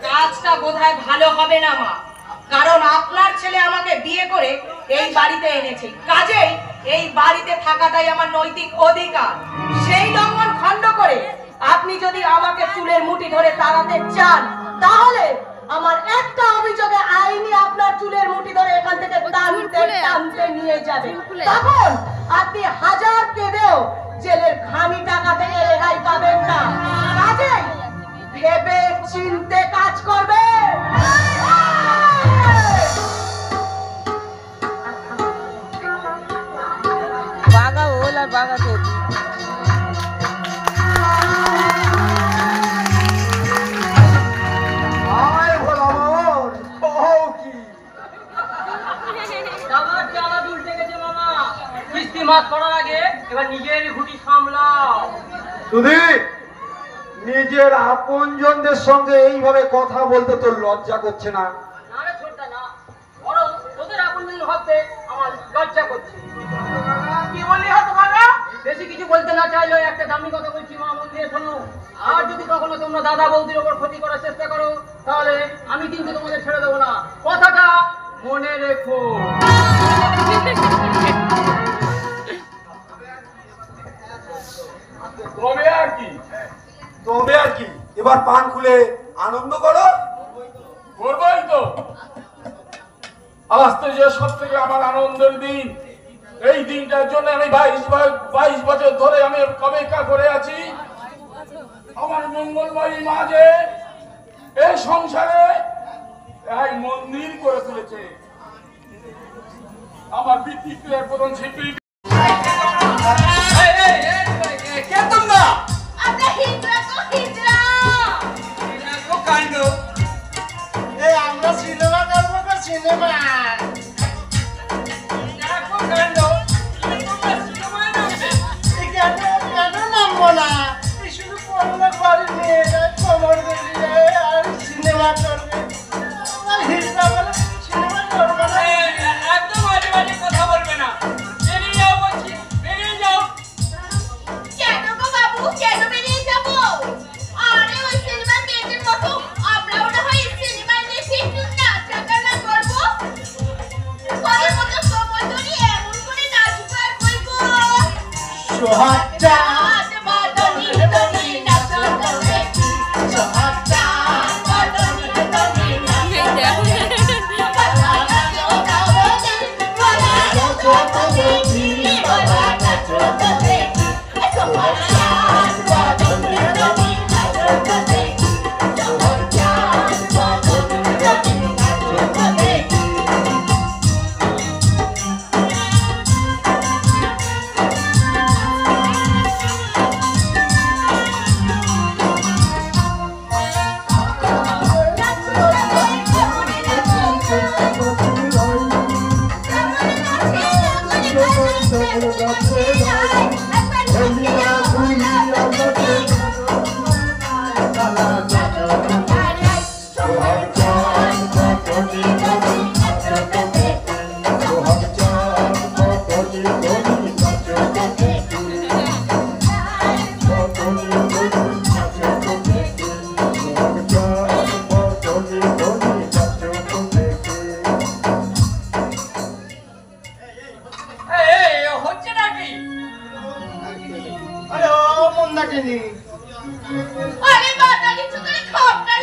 কাজটা বোধহয় ভালো হবে না মা, কারণ আপনার ছেলে আমাকে বিয়ে করে এই বাড়িতে এনেছে, কাজেই এই বাড়িতে থাকাটাই আমার নৈতিক অধিকার। সেই লঙ্ঘন খণ্ড করে আপনি যদি আমাকে চুলের মুঠি ধরে তাড়াতে চান তাহলে আমার একটা অভিযোগে আইনি আপনার চুলের মুঠি ধরে এখান থেকে টানতে নিয়ে যাবে। তখন আপনি হাজার কেঁদেও জেলের খানি টাকা থেকে রেহাই পাবেন না। কাজেই ভেবে চিন্তে কাজ করবে। বাগা ওল আর বাগা তোর আয় ভোলা মন, কও কি? আমার চালা উল্টে গেছে মামা, কিস্তি মাছ করার আগে এবার নিজের ঘুটি সামলাও। সুধীর, নিজের আপনজনদের সঙ্গে এইভাবে কথা বলতে তোর লজ্জা করছে না? না রে ছোটটা না, বরং তোদের আপনজন ভাবতে আমার লজ্জা করছে। কি বললি হতো বাবা? বেশি কিছু বলতে না চাইলেও একটা দামি কথা বলছি মা, মন দিয়ে শোনো। আর যদি কখনো তোমরা দাদা বৌদির ওপর ক্ষতি করার চেষ্টা করো তাহলে আমি কিন্তু তোমাদের ছেড়ে দেবো না, কথাটা মনে রেখো। তবে আর কি, তবে আর কি, এবার পান খুলে আনন্দ করো। করবোই তো। আজ তো যে সব থেকে আমার আনন্দের দিন, এই দিনটার জন্য আমি 22 বছর ধরে আমি অপেক্ষা করে আছি। আমার মঙ্গলময়ী মা যে এই সংসারে এক মন্দির করে তুলেছে। আমার বিদ্যুতের প্রধান শিল্পী কে তোমরা? আমরা হিজড়া তো হিজড়া। কাণ্ড, এই আমরা সিনেমা করবো তো সিনেমা। কেন নামবো না? এই শুধু পড়লে বাড়ি নিয়ে যায়, খবর দিয়ে আর সিনেমা করবে। আমরা হিজড়া বলে সিনেমা করবো না। একদম বাজে বাজে কথা বলবে না, বেরিয়ে যাও বলছি, বেরিয়ে যাও। কেন গো বাবু, কেন বেরিয়ে যাবো? আরে ওই সিনেমার মেয়েদের মতো আমরাও না হয় সিনেমায় দেখে একটু নাচাগানা করবো।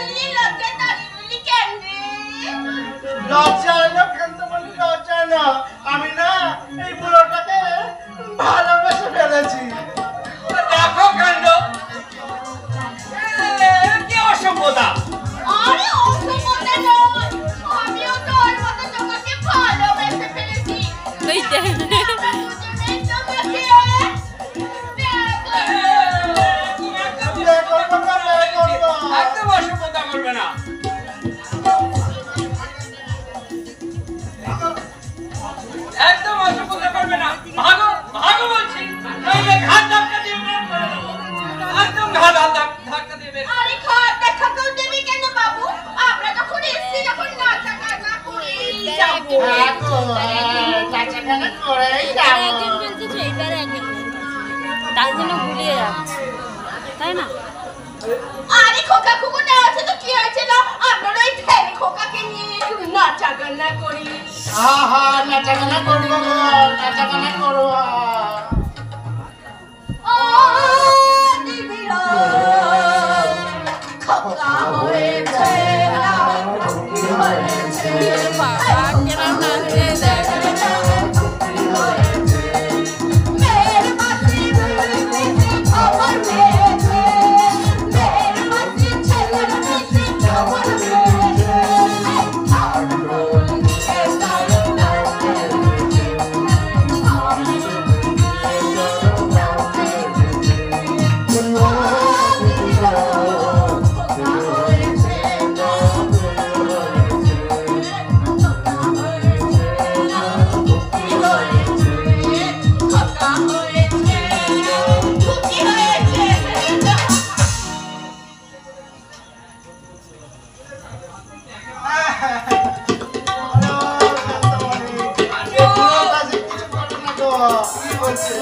বললি লজ্জা তালি বললি কেন রে? লজ্জা না কেন বলি লজ্জা না, আমি না এই বুড়োটাকে ভালোবেসে ফেলেছি। দেখো কাণ্ড, কি অসভ্যতা! আরে অসম্মতা নয়, আমিও তোর মতো তোমাকে ভালোবেসে ফেলেছি। ওই দেখ। একদম অসভ্যতা করবে না। একদম অসভ্যতা করবে না। ভাগো ভাগো বলছি, নইলে ঘাট ধাক্কা দিয়ে বের করে দেবো। একদম ঘাট ধাক্কা দিয়ে বের। আরে ঘর দেখা কেউ দেবে কেন বাবু? আমরা যখন এসছি যখন নাচা গানা করে যাবো। তার জন্য গুলিয়ে যাচ্ছে, তাই না? আরে খোকা খুবু না আছে তো কি হয়েছে না? আপনারা ওই ঠেলে খোকাকে নিয়ে একটু নাচা গানা করি। আহা, নাচা গানা করবো গো, নাচা গানা করবো। ও দিবিরা খোকা হয়েছে না খুকি হয়েছে বাবা কেমন নাচে দেখ। মের মাসি মেরে খবর পেয়েছে, মের মাসি ছেলের বেশি খবর পেয়েছে।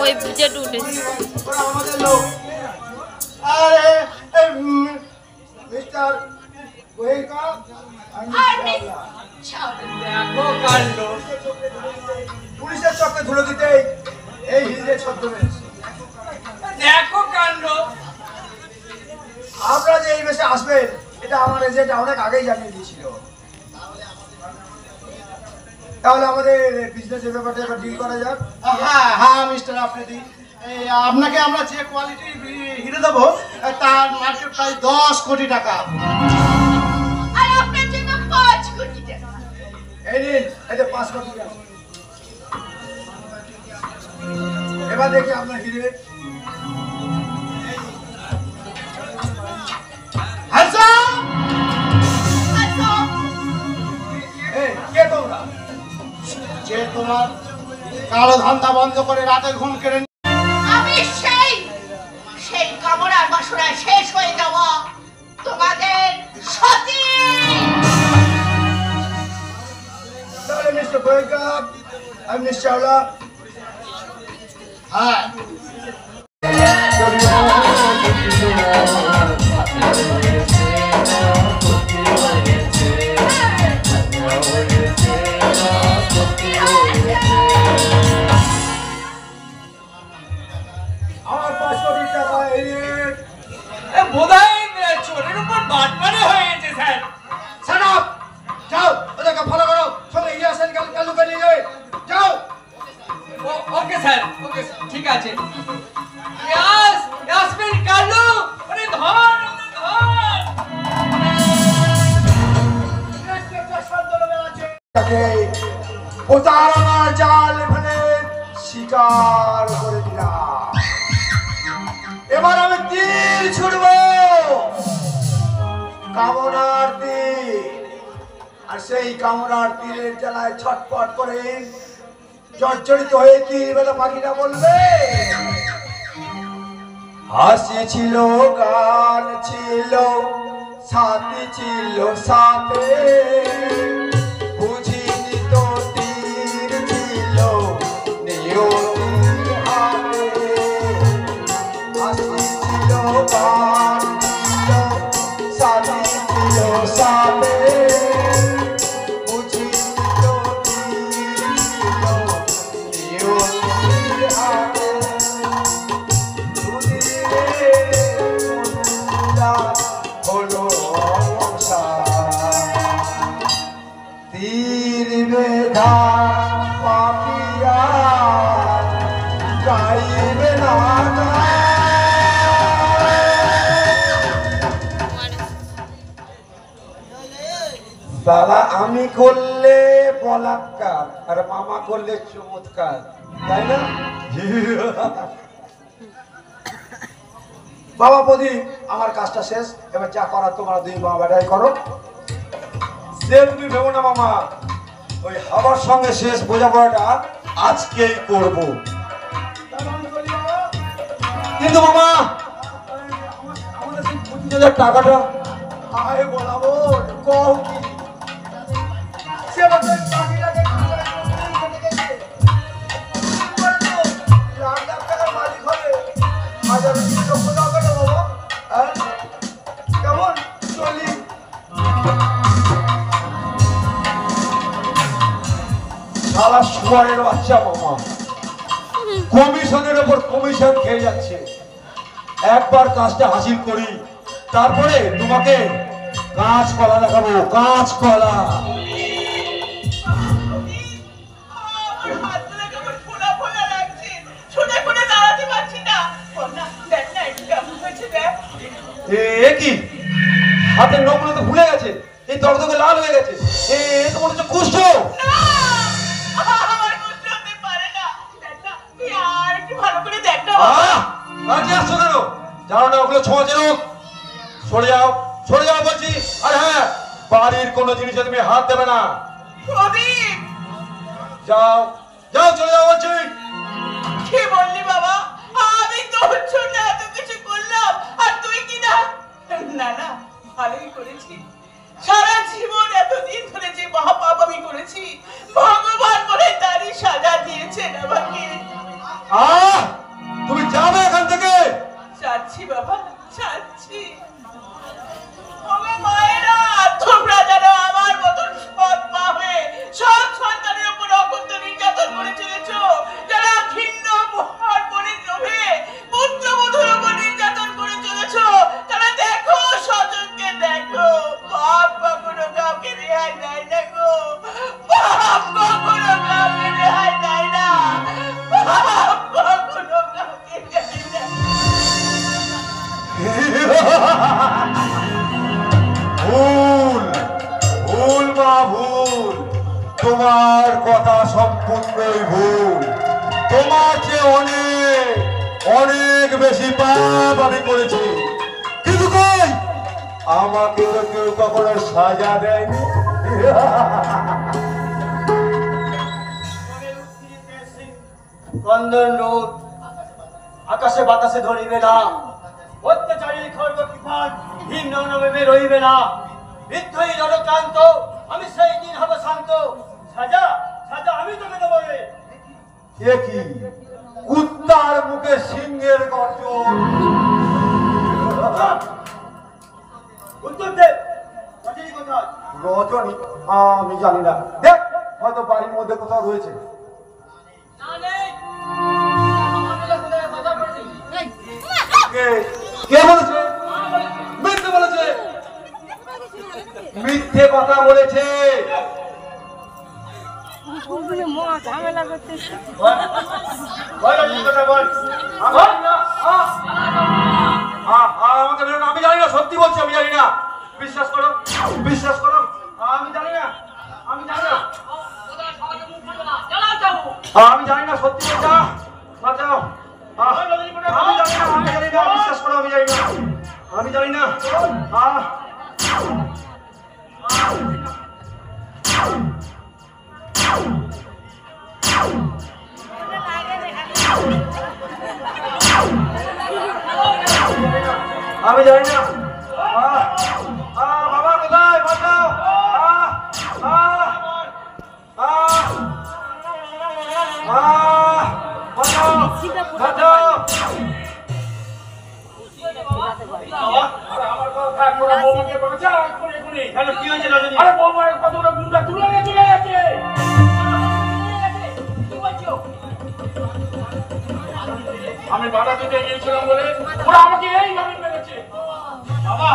ওই বুঝে উঠেছে। ওরা আমাদের লোক। আরে মিস্টার গোয়েঙ্কা, দেখো কাণ্ড, পুলিশের চক্কে ধুলো দিতেই এই হিন্দে ছদ্মবেশ। দেখো কাণ্ড। আপনারা যে এই বেশে আসবেন এটা আমার এজেন্ট অনেক আগেই জানিয়ে দিয়েছিল। তাহলে আমাদের বিজনেসের ব্যাপারটা এবার ডিল করা যাক। হ্যাঁ হ্যাঁ মিস্টার আফ্রিদি, আপনাকে আমরা যে কোয়ালিটির হিরে দেবো তার মার্কেট প্রাইস 10 কোটি টাকা। আর আপনার জন্য 5 কোটি টাকা। এই নিন, এই যে 5 কোটি টাকা। এবার দেখি আপনার হিরে। হ্যান্ডসাম! এই, কে তোমরা? যে তোমার কালো ধান্দা বন্ধ করে রাতের ঘুম কেড়ে আমি সেই কামড়ার বাসনায় শেষ হয়ে যাওয়া তোমাদের সতী। তাহলে মিস্টার গোয়েঙ্কা, আমি মিস চাওলা। হ্যাঁ আমার 5 কোটি টাকা বোধহয় চোরের উপর বাটপারে হয়ে গেছে স্যার। সানাপ যাও, ওদেরকে ফলো করো, সবাই ইয়াসেন কালুকে নিয়ে যাবে। যাও। ওকে স্যার, ওকে ঠিক আছে। ইয়াসমিন কালু, আরে ধর ধর। তাকে প্রতারণার জাল ফেলে শিকার করে দিলাম। এবার আমি তীর ছুড়ব, কামনার তীর। আর সেই কামনার তীরের জ্বালায় ছটপট করে জর্জরিত হয়ে কি বেলা পাখিটা বলবে। হাসি ছিল, গান ছিল, সাথী ছিল সাথে, বুঝিনি তো তীর ছিল নিয়তির হাতে। হাসি ছিল, গান ছিল, সাথী ছিল সাথে, বুঝিনি তো তীর ছিল নিয়তির হাতে। দুদিনে হলো পাপিয়া গাইবে না সালা আমি করলে বলাৎকার আর মামা করলে চমৎকার, তাই না? বাবা প্রদীপ, আমার কাজটা শেষ, এবার যা করার তোমরা দুই বাবা বেটাই করো। সে তুমি ভেবো না মামা, ওই হাওয়ার সঙ্গে শেষ বোঝাপড়াটা আজকেই করব। কিন্তু মামা আমাদের সেই 25,000 টাকাটা আয় বলাবো কও কি? সে আমাদের টাকাটাকে লাখ লাখ টাকার মালিক হবে, হাজার লক্ষ টাকা না বাবা। কেমন চলি? সারা শুয়ারের বাচ্চা মামা, কমিশনের ওপর কমিশন খেয়ে যাচ্ছে। একবার কাজটা হাসিল করি, তারপরে তোমাকে কাঁচকলা দেখাবো, কাঁচকলা। কি হাতের নখগুলো তো ভুলে গেছে, এই দরদকে লাল হয়ে গেছে, এ তো মনে হচ্ছে কুষ্ঠ। জানো না ওগুলো ছোঁয়াচে রোগ? সরে যাও, সরে যাও বলছি। আর হ্যাঁ, বাড়ির কোনো জিনিসে তুমি হাত দেবে না। যাও যাও, চলে যাও বলছি। কি বললি বাবা? আমি তোর জন্য এত কিছু করলাম আর তুই কি না? না না, ভালোই করেছি। সারা জীবন এতদিন ধরে যে মহাপাপ আমি করেছি, ভগবান বলে তারই সাজা দিয়েছেন আমাকে। তুমি যাবে এখান থেকে? যাচ্ছি বাবা, যাচ্ছি। ওগো মায়েরা, তোমরা যেন আমার মতন সৎ মা হয়ে সৎ সন্তানের উপর অকথ্য নির্যাতন করে চলেছ, যারা ভিন্ন মহার পরিদ্রবে পুত্রবধূর উপর নির্যাতন করে চলেছ, তারা দেখো, স্বজনকে দেখো। পাপ কখনো কাউকে রেহাই দেয় না গো, পাপ কখনো কাউকে রেহাই দেয় না, পাপ কখনো কাউকে রেহাই দেয় না। ভুল, ভুল মা ভুল, তোমার কথা সম্পূর্ণই ভুল। তোমার চেয়ে অনেক অনেক বেশি পাপ আমি করেছি, কিন্তু কই আমাকে তো কেউ কখনো সাজা দেয়নি। কন্দন রোদ আকাশে বাতাসে ধরিবে না, অত্যাচারী খর্ব কৃপান ভিন্ন নবে রইবে না। বিদ্রোহী রণক্রান্ত, আমি সেই দিন হব শান্ত। সাজা সাজা আমি তোকে দেবো রে। এ কি কুত্তার মুখে সিংহের গর্জন? উত্তর দে, রজনী কোথায়? রজনী আমি জানি না, দেখ হয়তো বাড়ির মধ্যে কোথাও রয়েছে। কে বলেছে? মিথ্যে বলেছে, মিথ্যে কথা বলেছে। ঝামেলা করতেছে। আমি জানি না, সত্যি বলছি, আমি জানি না। বিশ্বাস করো, বিশ্বাস করো, আমি জানি না, আমি জানি না, আমি জানি না, সত্যি বলছি। বাঁচাও, আমি জানি না, আমি জানি না, বিশ্বাস করো, আমি জানি না, আমি জানি না। আমি জানি না। বাবা কোথায়? বাঁচাও, বাঁচাও, বাঁচাও। কি হয়েছে রজনী? আমি বাধা দিতে গিয়েছিলাম বলে ওরা আমাকে এইভাবে মেরেছে। বাবা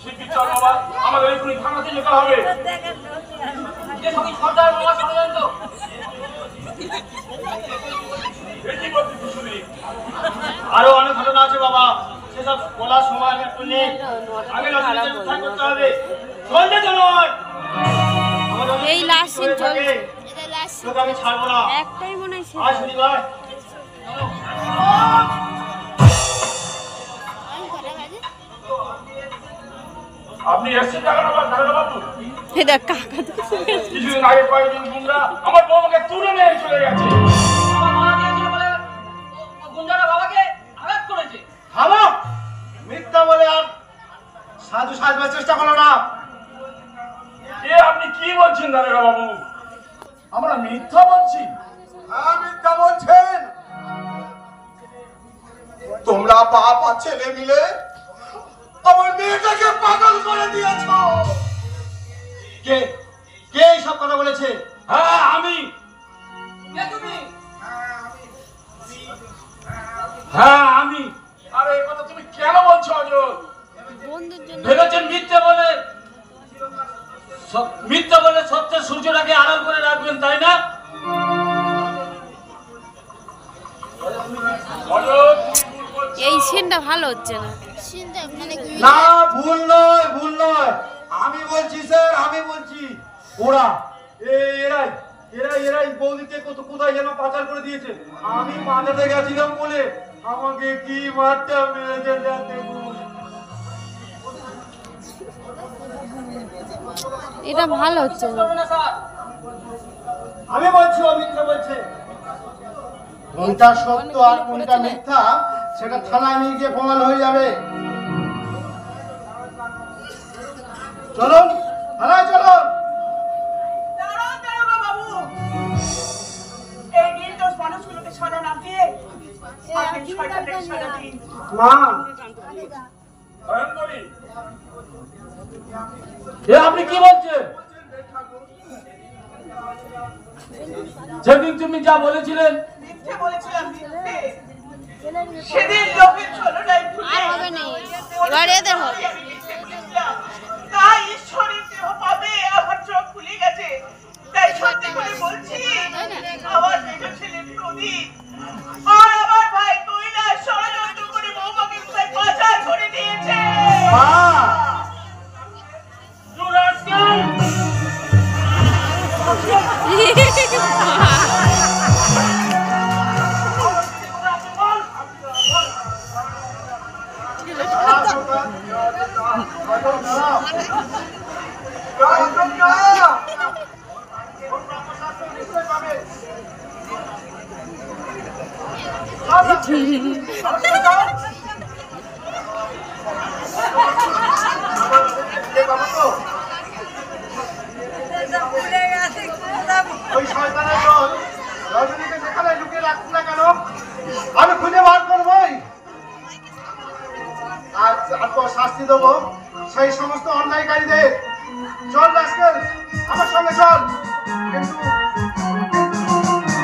শিগগির চল বাবা, আমাদের এক্ষুনি থানাতে যেতে হবে। যে সবই সর্দার মামা ষড়যন্ত্র। আরো অনেক ঘটনা আছে বাবা, সেসব বলার সময় একটু নেই। আগে লক্ষ্মীদের উদ্ধার করতে হবে। চলছে তো নয়, এই লাস্ট সিন চলছে, তোকে আমি ছাড়বো না। একটাই মনে হয় শেষ আজ শনিবার আপনি এসেছেন দারোগা বাবু? এই দেখ কাকা কিছুদিন আগে কয়েকজন গুন্ডা আমার বউকে তুলে নিয়ে চলে গেছে। আমার মা দিয়েছিল বলে গুন্ডারা বাবাকে আঘাত করেছে। থামো, মিথ্যা বলে আর সাধু সাজবার চেষ্টা করো না। এ আপনি কি বলছেন দারোগা বাবু? আমরা মিথ্যা বলছি? হ্যাঁ, মিথ্যা বলছেন। তোমরা বাপ আর ছেলে মিলে আমার মেয়েটাকে পাগল করে দিয়েছো। কে কে এইসব কথা বলেছে? হ্যাঁ, আমি। কে তুমি? হ্যাঁ, আমি। আরে এই কথা তুমি কেন বলছো অজয়? বন্ধুর জন্য ভেবেছেন মিথ্যে বলে সত্যের সূর্যটাকে আড়াল করে রাখবেন, তাই না? অজয়, তুমি ভুল বলছো। এই সিনটা ভালো হচ্ছে না, সিনটা মানে না, ভুল নয়, ভুল নয়। আমি বলছি স্যার, আমি বলছি ওরা এরাই এরাই এরাই বৌদিকে কোথায় যেন পাচার করে দিয়েছে। আমি মাথাতে গেছিলাম বলে আমাকে কি মারটা মেরেছে দেখুন। এটা ভালো হচ্ছে না। করবে না স্যার। আমি বলছি ও মিথ্যা বলছে। কোনটা সত্য আর কোনটা মিথ্যা সেটা থানায় নিয়ে গিয়ে প্রমাণ হয়ে যাবে। চলুন থানায় চলুন। দাঁড়াও দাঁড়াও বাবু, এই নির্দোষ মানুষগুলোকে সাজা না দিয়ে আপনি শয়তানকে সাজা দিন। মা, ভয়ঙ্করী, এ আপনি কি বলছেন? সেদিন তুমি যা বলেছিলেন মিথ্যে বলেছিলাম, মিথ্যে। সেদিন লোকের ছলনায় আর হবে না, এবার এদের হবে। আমি মিথ্যে বলেছিলাম, তাই ঈশ্বরের দেহ পাবে আমার চোখ খুলে গেছে। তাই সত্যি করে বলছি, আমার মেজ ছেলে প্রদীপ আর আমার ভাই কৈলাস ষড়যন্ত্র করে বৌমাকে কোথায় পাচার করে দিয়েছে। মা, ওই শয়তানের দল রজনীকে যেখানে লুকিয়ে রাখছে না কেন আমি খুঁজে বার করবই। আর তো শাস্তি দেবো সেই সমস্ত অন্যায়কারীদের। চল রাস্কেল, আমার সঙ্গে চল। কিন্তু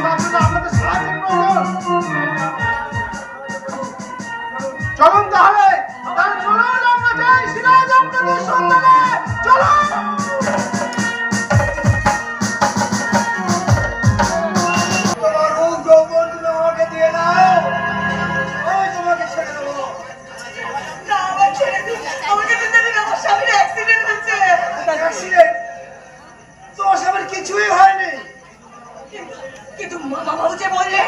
তার জন্য আপনাদের সাহায্যের প্রয়োজন। চলুন তাহলে চলুন, আমরা যাই সিরাজ আপনাদের সন্ধানে। চলুন। তোমার রূপ যৌবন তুমি আমাকে দিয়ে দাও, আমি তোমাকে ছেড়ে দেবো। না, আমার ছেড়ে দিন, আমাকে যেতে দিন, আমার স্বামীর অ্যাক্সিডেন্ট হয়েছে। অ্যাক্সিডেন্ট? তোমার স্বামীর কিছুই হয়নি। কিন্তু বাবু যে বললে,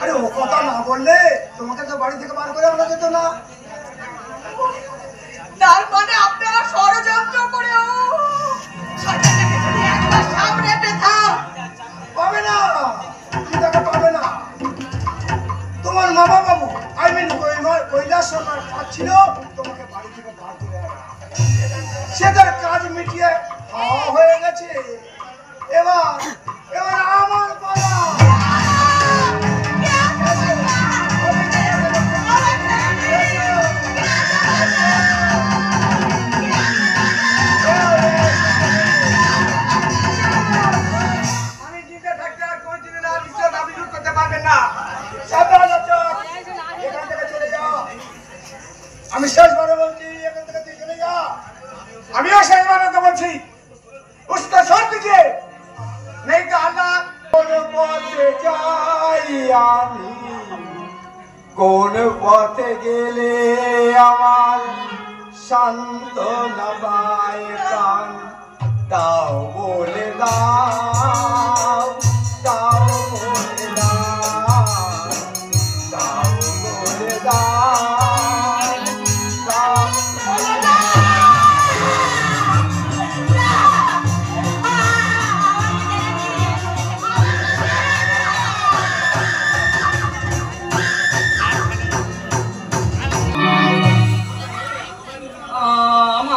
আরে ও কথা না বললে তোমাকে তো বাড়ি থেকে বার করে আনা যেত না। তার মানে আপনারা ষড়যন্ত্র করেও সরকারকে যদি একবার সামনে পেথা পাবে না, চিন্তাকে পাবে না। তোমার মামা বাবু কৈলাস সরকার চাচ্ছিল তোমাকে বাড়ি থেকে বার করে আনা। সে তার কাজ মিটিয়ে হাওয়া হয়ে গেছে। এবার এবার আমার পালা। আমি জিতে থাকতে আর কোন দিন না নিশ্চয় দাবি দূর করতে পারবেন না। সাবধান আছো, এখান থেকে চলে যাও। আমি শেষবারে বলছি, এখান থেকে তুই চলে যা। আমিও শেষবারে তো বলছি, उसका शर्त कीजिए, नहीं तो अल्लाह কোন পথে যাই আমি, কোন পথে গেলে আমার সান্ত্বনা পায় প্রাণ, তাও বলে দাও, তাও বলে দাও, তাও বলে দাও, তাও বলে দাও।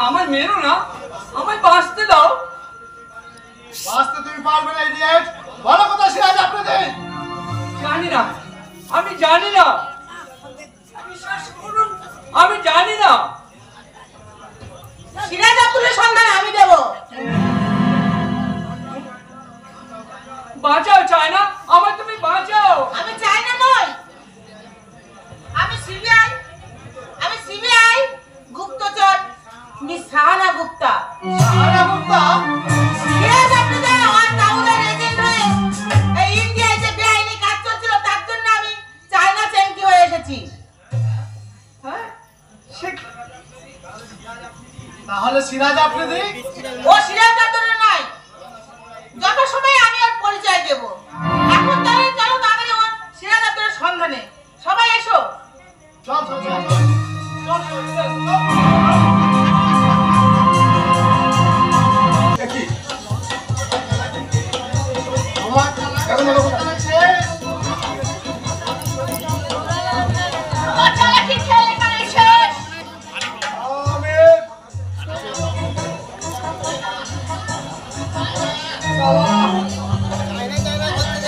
আমার মেরো না, আমায় বাঁচতে দাও। বাঁচতে তুমি পারবে না ইডিয়েট, বলো কথা সিরাজ আপনাদের। জানি না, আমি জানি না, বিশ্বাস করুন আমি জানি না। সিরাজ আব্দুলের সন্ধান আমি দেব। বাঁচাও চাই না, আমার তুমি বাঁচাও। আমি চাই না নয়, আমি সিবিআই গুপ্তচর মিস সাহানা গুপ্তা। সাহানা গুপ্তা? সিরাজ আব্দুলের আমার তাউলের এজেন্ট হয়ে এই ইন্ডিয়ায় যে বেআইনি কাজ চলছিল তার জন্য আমি চায়না চ্যাম্পি হয়ে এসেছি। হ্যাঁ, তাহলে সিরাজ আপনাদের? ও সিরাজ আব্দুলের নয়, যত সময় আমি ওর পরিচয় দেব। এখন তাহলে চলো তাড়াতাড়ি ওর সিরাজ আব্দুলের সন্ধানে সবাই এসো। চল চল চল চল। দেখি আমার এখন চালাকি খেল এখানে শেষ।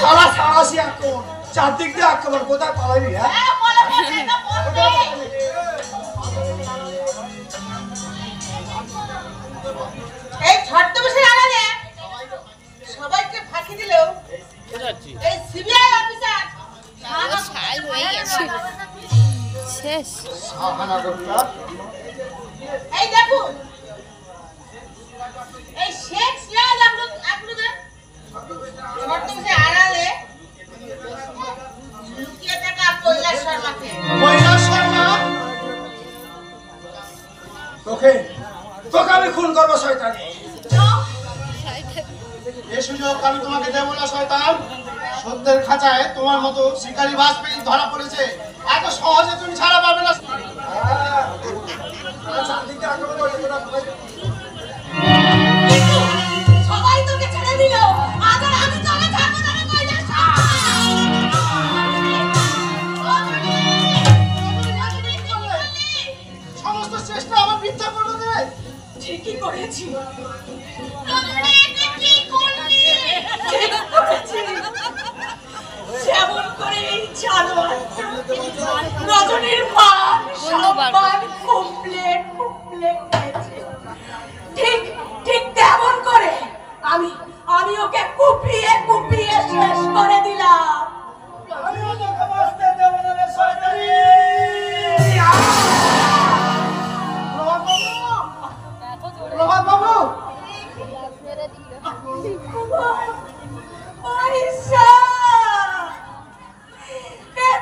সারা সারাশি আক্রমণ, চারদিক দিয়ে আক্রমণ, কোথায় পালাবি? হ্যাঁ, হ্যাঁ, বলো বলবে না বলবে। এই ছদ্মবেশের আড়ালে সবাইকে ফাঁকি দিলেও এই সিবিআই অফিসার সাল হয়ে গেছে শেষ। সাহানা গুপ্তা, এই দেখুন এই শেখ সিরাজ আপনাদের ছদ্মবেশের আড়ালে লুকিয়ে থাকা কৈলাস শর্মাকে। কৈলাস শর্মা? তোকে তোকে আমি খুন করবো শয়তানি। এই সুযোগ আমি তোমাকে দেবো না শয়তান। সত্যের খাঁচায় তোমার মতো শিকারী বাজপেয়ী ধরা পড়েছে, এত সহজে তুমি ছাড়া পাবে না। সবাই তোকে ছেড়ে দিল, আজ আর আমি তোকে ছাড়বো না রে কৈলাস। সমস্ত চেষ্টা আমার মিথ্যা করে দেবে। ঠিকই করেছি, যেমন করে এই জানোয়ার রজনীর মা সম্মান কমপ্লেট খেয়েছে, ঠিক ঠিক তেমন করে আমি ওকে কুপিয়ে কুপিয়ে শেষ করে দিলাম। আমিও তোকে বাঁচতে দেবো না রে শয়তানি। প্রভাত বাবু,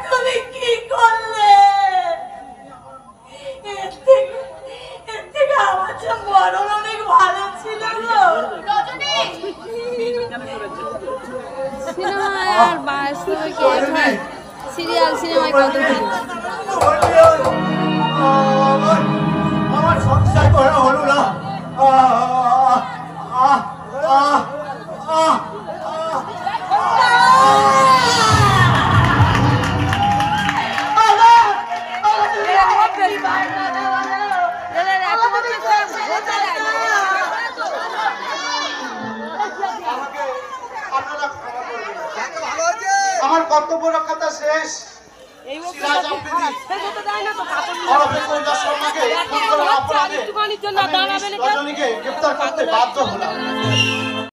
তুমি কি করলে? এর থেকে আমার যে মরণ অনেক ভালো ছিল গো। সিনেমায় আর বাস্তবে কে হয়? সিনেমায় কত কি আমার সংসার করা হলো না। আমার কর্তব্য রক্ষাটা শেষ। সিরাজ আফ্রিদি ওরফে কৈলাস শর্মাকে খুন করার অপরাধে আমি রজনীকে গ্রেফতার করতে বাধ্য হলাম।